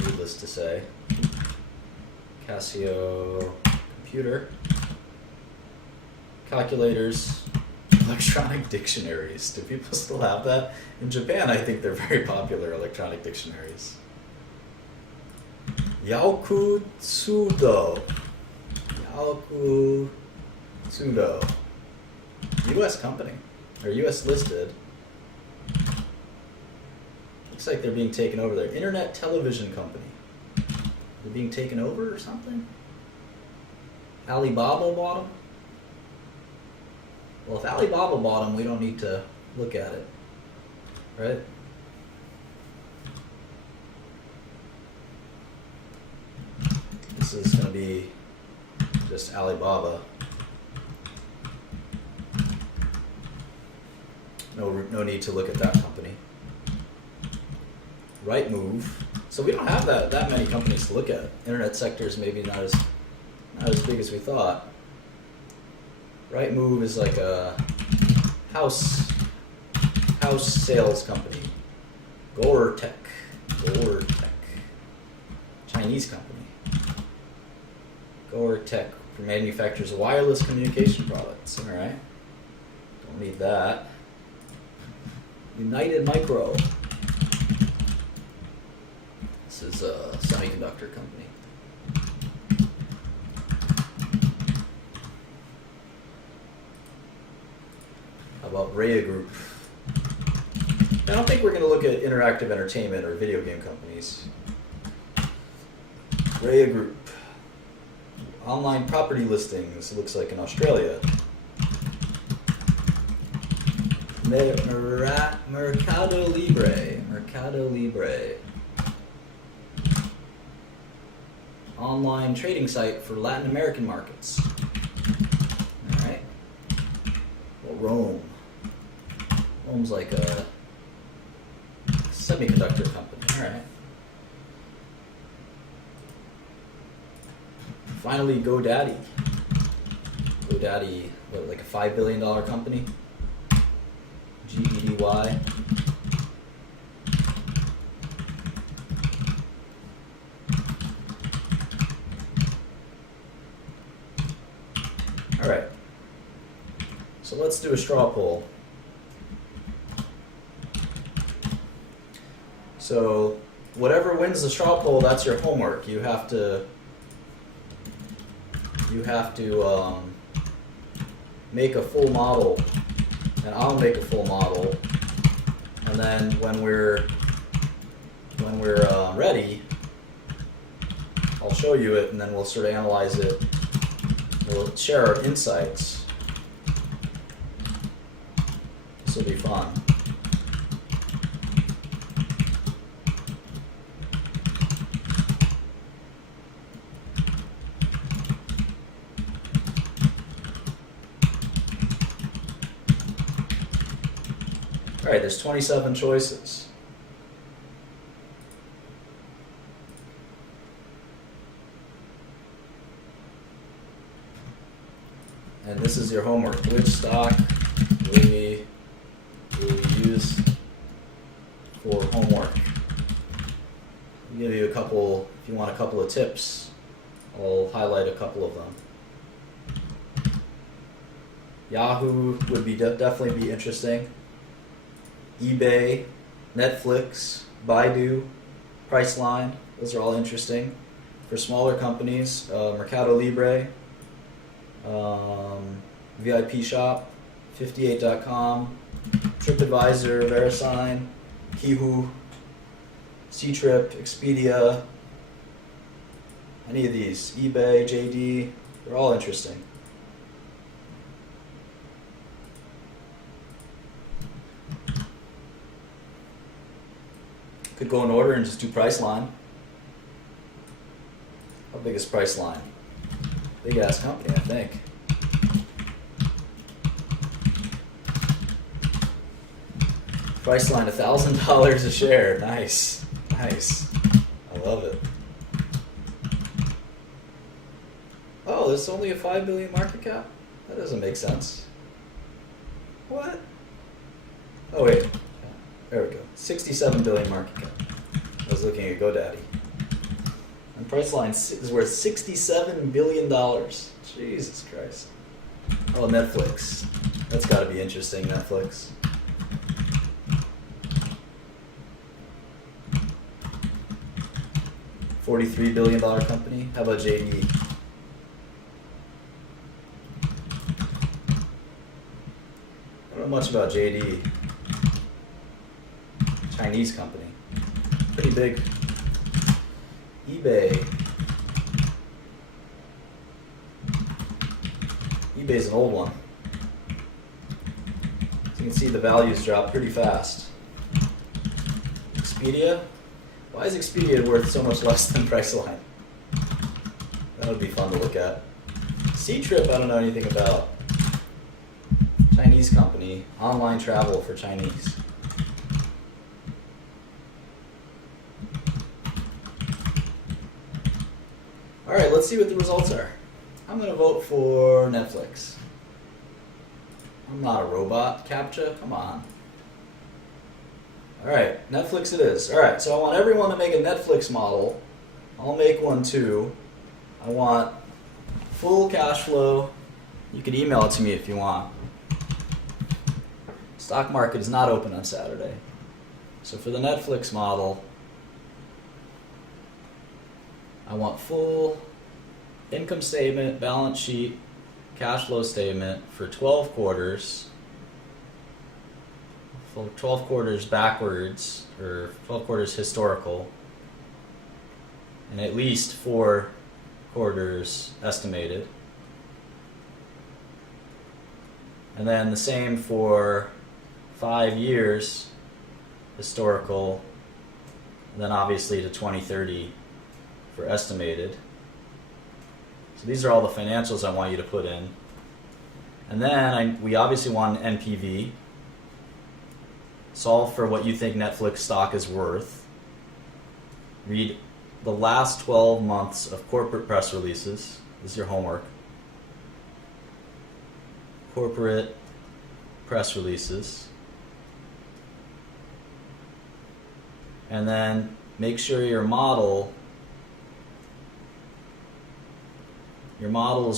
Needless to say. Casio computer. Calculators. Electronic dictionaries. Do people still have that? In Japan, I think they're very popular, electronic dictionaries. Yaokutsudo. Yaokutsudo. U.S. company. Or U.S. listed. Looks like they're being taken over there. Internet television company. They're being taken over or something? Alibaba bought them? Well, if Alibaba bought them, we don't need to look at it. Right? This is going to be just Alibaba. No need to look at that company. Rightmove. So we don't have that many companies to look at. Internet sector is maybe not as big as we thought. Rightmove is like a house sales company. Gore-Tech. Chinese company. Gore-Tech manufactures wireless communication products. All right. Don't need that. United Micro. This is a semiconductor company. How about Rhea Group? I don't think we're going to look at interactive entertainment or video game companies. Rhea Group. Online property listings, it looks like in Australia. Mercado Libre. Online trading site for Latin American markets. Alright. Well, Rome. Home's like a semiconductor company. All right. Finally, GoDaddy. GoDaddy, what, like a $5 billion company? GEDY. All right. So let's do a straw poll. So whatever wins the straw poll, that's your homework. You have to make a full model, and I'll make a full model, and then when we're ready, I'll show you it, and then we'll sort of analyze it. We'll share our insights. This will be fun. All right, there's 27 choices. And this is your homework. Which stock will we use for homework? I'll give you a couple, if you want a couple of tips, I'll highlight a couple of them. Yahoo would be definitely be interesting. eBay, Netflix, Baidu, Priceline, those are all interesting. For smaller companies, Mercado Libre, VIP Shop, 58.com, TripAdvisor, VeriSign, Kihu, Ctrip, Expedia, any of these, eBay, JD, they're all interesting. Could go in order and just do Priceline. How big is Priceline? Big ass company, I think. Priceline, $1,000 a share. Nice, nice. I love it. Oh, there's only a $5 billion market cap? That doesn't make sense. What? Oh wait, there we go. 67 billion market cap. I was looking at GoDaddy. And Priceline is worth $67 billion. Jesus Christ. Oh, Netflix. That's got to be interesting, Netflix. $43 billion company. How about JD? I don't know much about JD. Chinese company. Pretty big. eBay. eBay's an old one. So you can see the values drop pretty fast. Expedia. Why is Expedia worth so much less than Priceline? That would be fun to look at. Ctrip, I don't know anything about. Chinese company, online travel for Chinese. All right, let's see what the results are. I'm going to vote for Netflix. I'm not a robot. CAPTCHA, come on. All right, Netflix it is. All right, so I want everyone to make a Netflix model. I'll make one too. I want full cash flow. You could email it to me if you want. Stock market is not open on Saturday. So for the Netflix model, I want full income statement, balance sheet, cash flow statement for 12 quarters. For 12 quarters backwards, or 12 quarters historical, and at least 4 quarters estimated. And then the same for 5 years historical, and then obviously to 2030 for estimated. So these are all the financials I want you to put in. And then we obviously want an NPV. solve for what you think Netflix stock is worth, read the last 12 months of corporate press releases. This is your homework. Corporate press releases. And then make sure your model's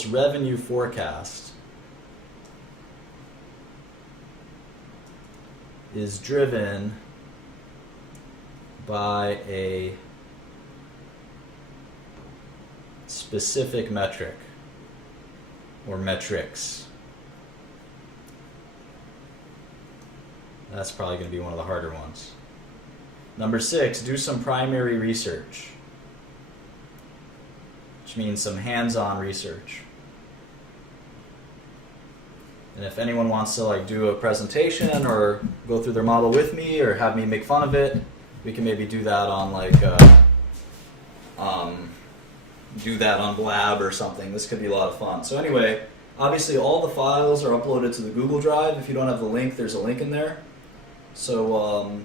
revenue forecast is driven by a specific metric or metrics. That's probably going to be one of the harder ones. Number 6, do some primary research, which means some hands-on research. And if anyone wants to like do a presentation or go through their model with me or have me make fun of it, we can maybe do that on like do that on Blab or something. This could be a lot of fun. So anyway, obviously all the files are uploaded to the Google Drive. If you don't have the link, there's a link in there. So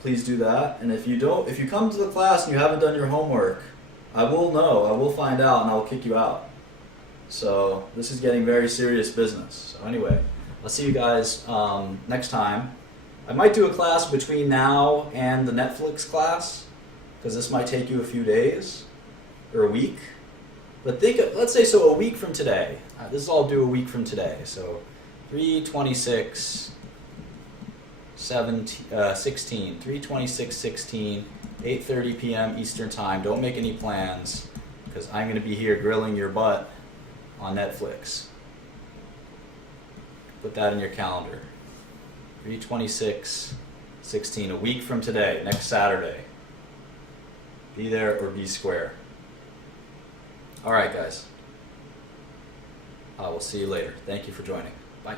please do that. And if you come to the class and you haven't done your homework, I will find out and I will kick you out. So this is getting very serious business. So anyway, I'll see you guys next time. I might do a class between now and the Netflix class, because this might take you a few days or a week. But let's say so a week from today. This is all due a week from today. So 3/26/16, 3/26/16, 8:30 p.m. Eastern Time. Don't make any plans, because I'm going to be here grilling your butt on Netflix. Put that in your calendar. 3/26/16, a week from today, next Saturday. Be there or be square. All right, guys. I will see you later. Thank you for joining. Bye.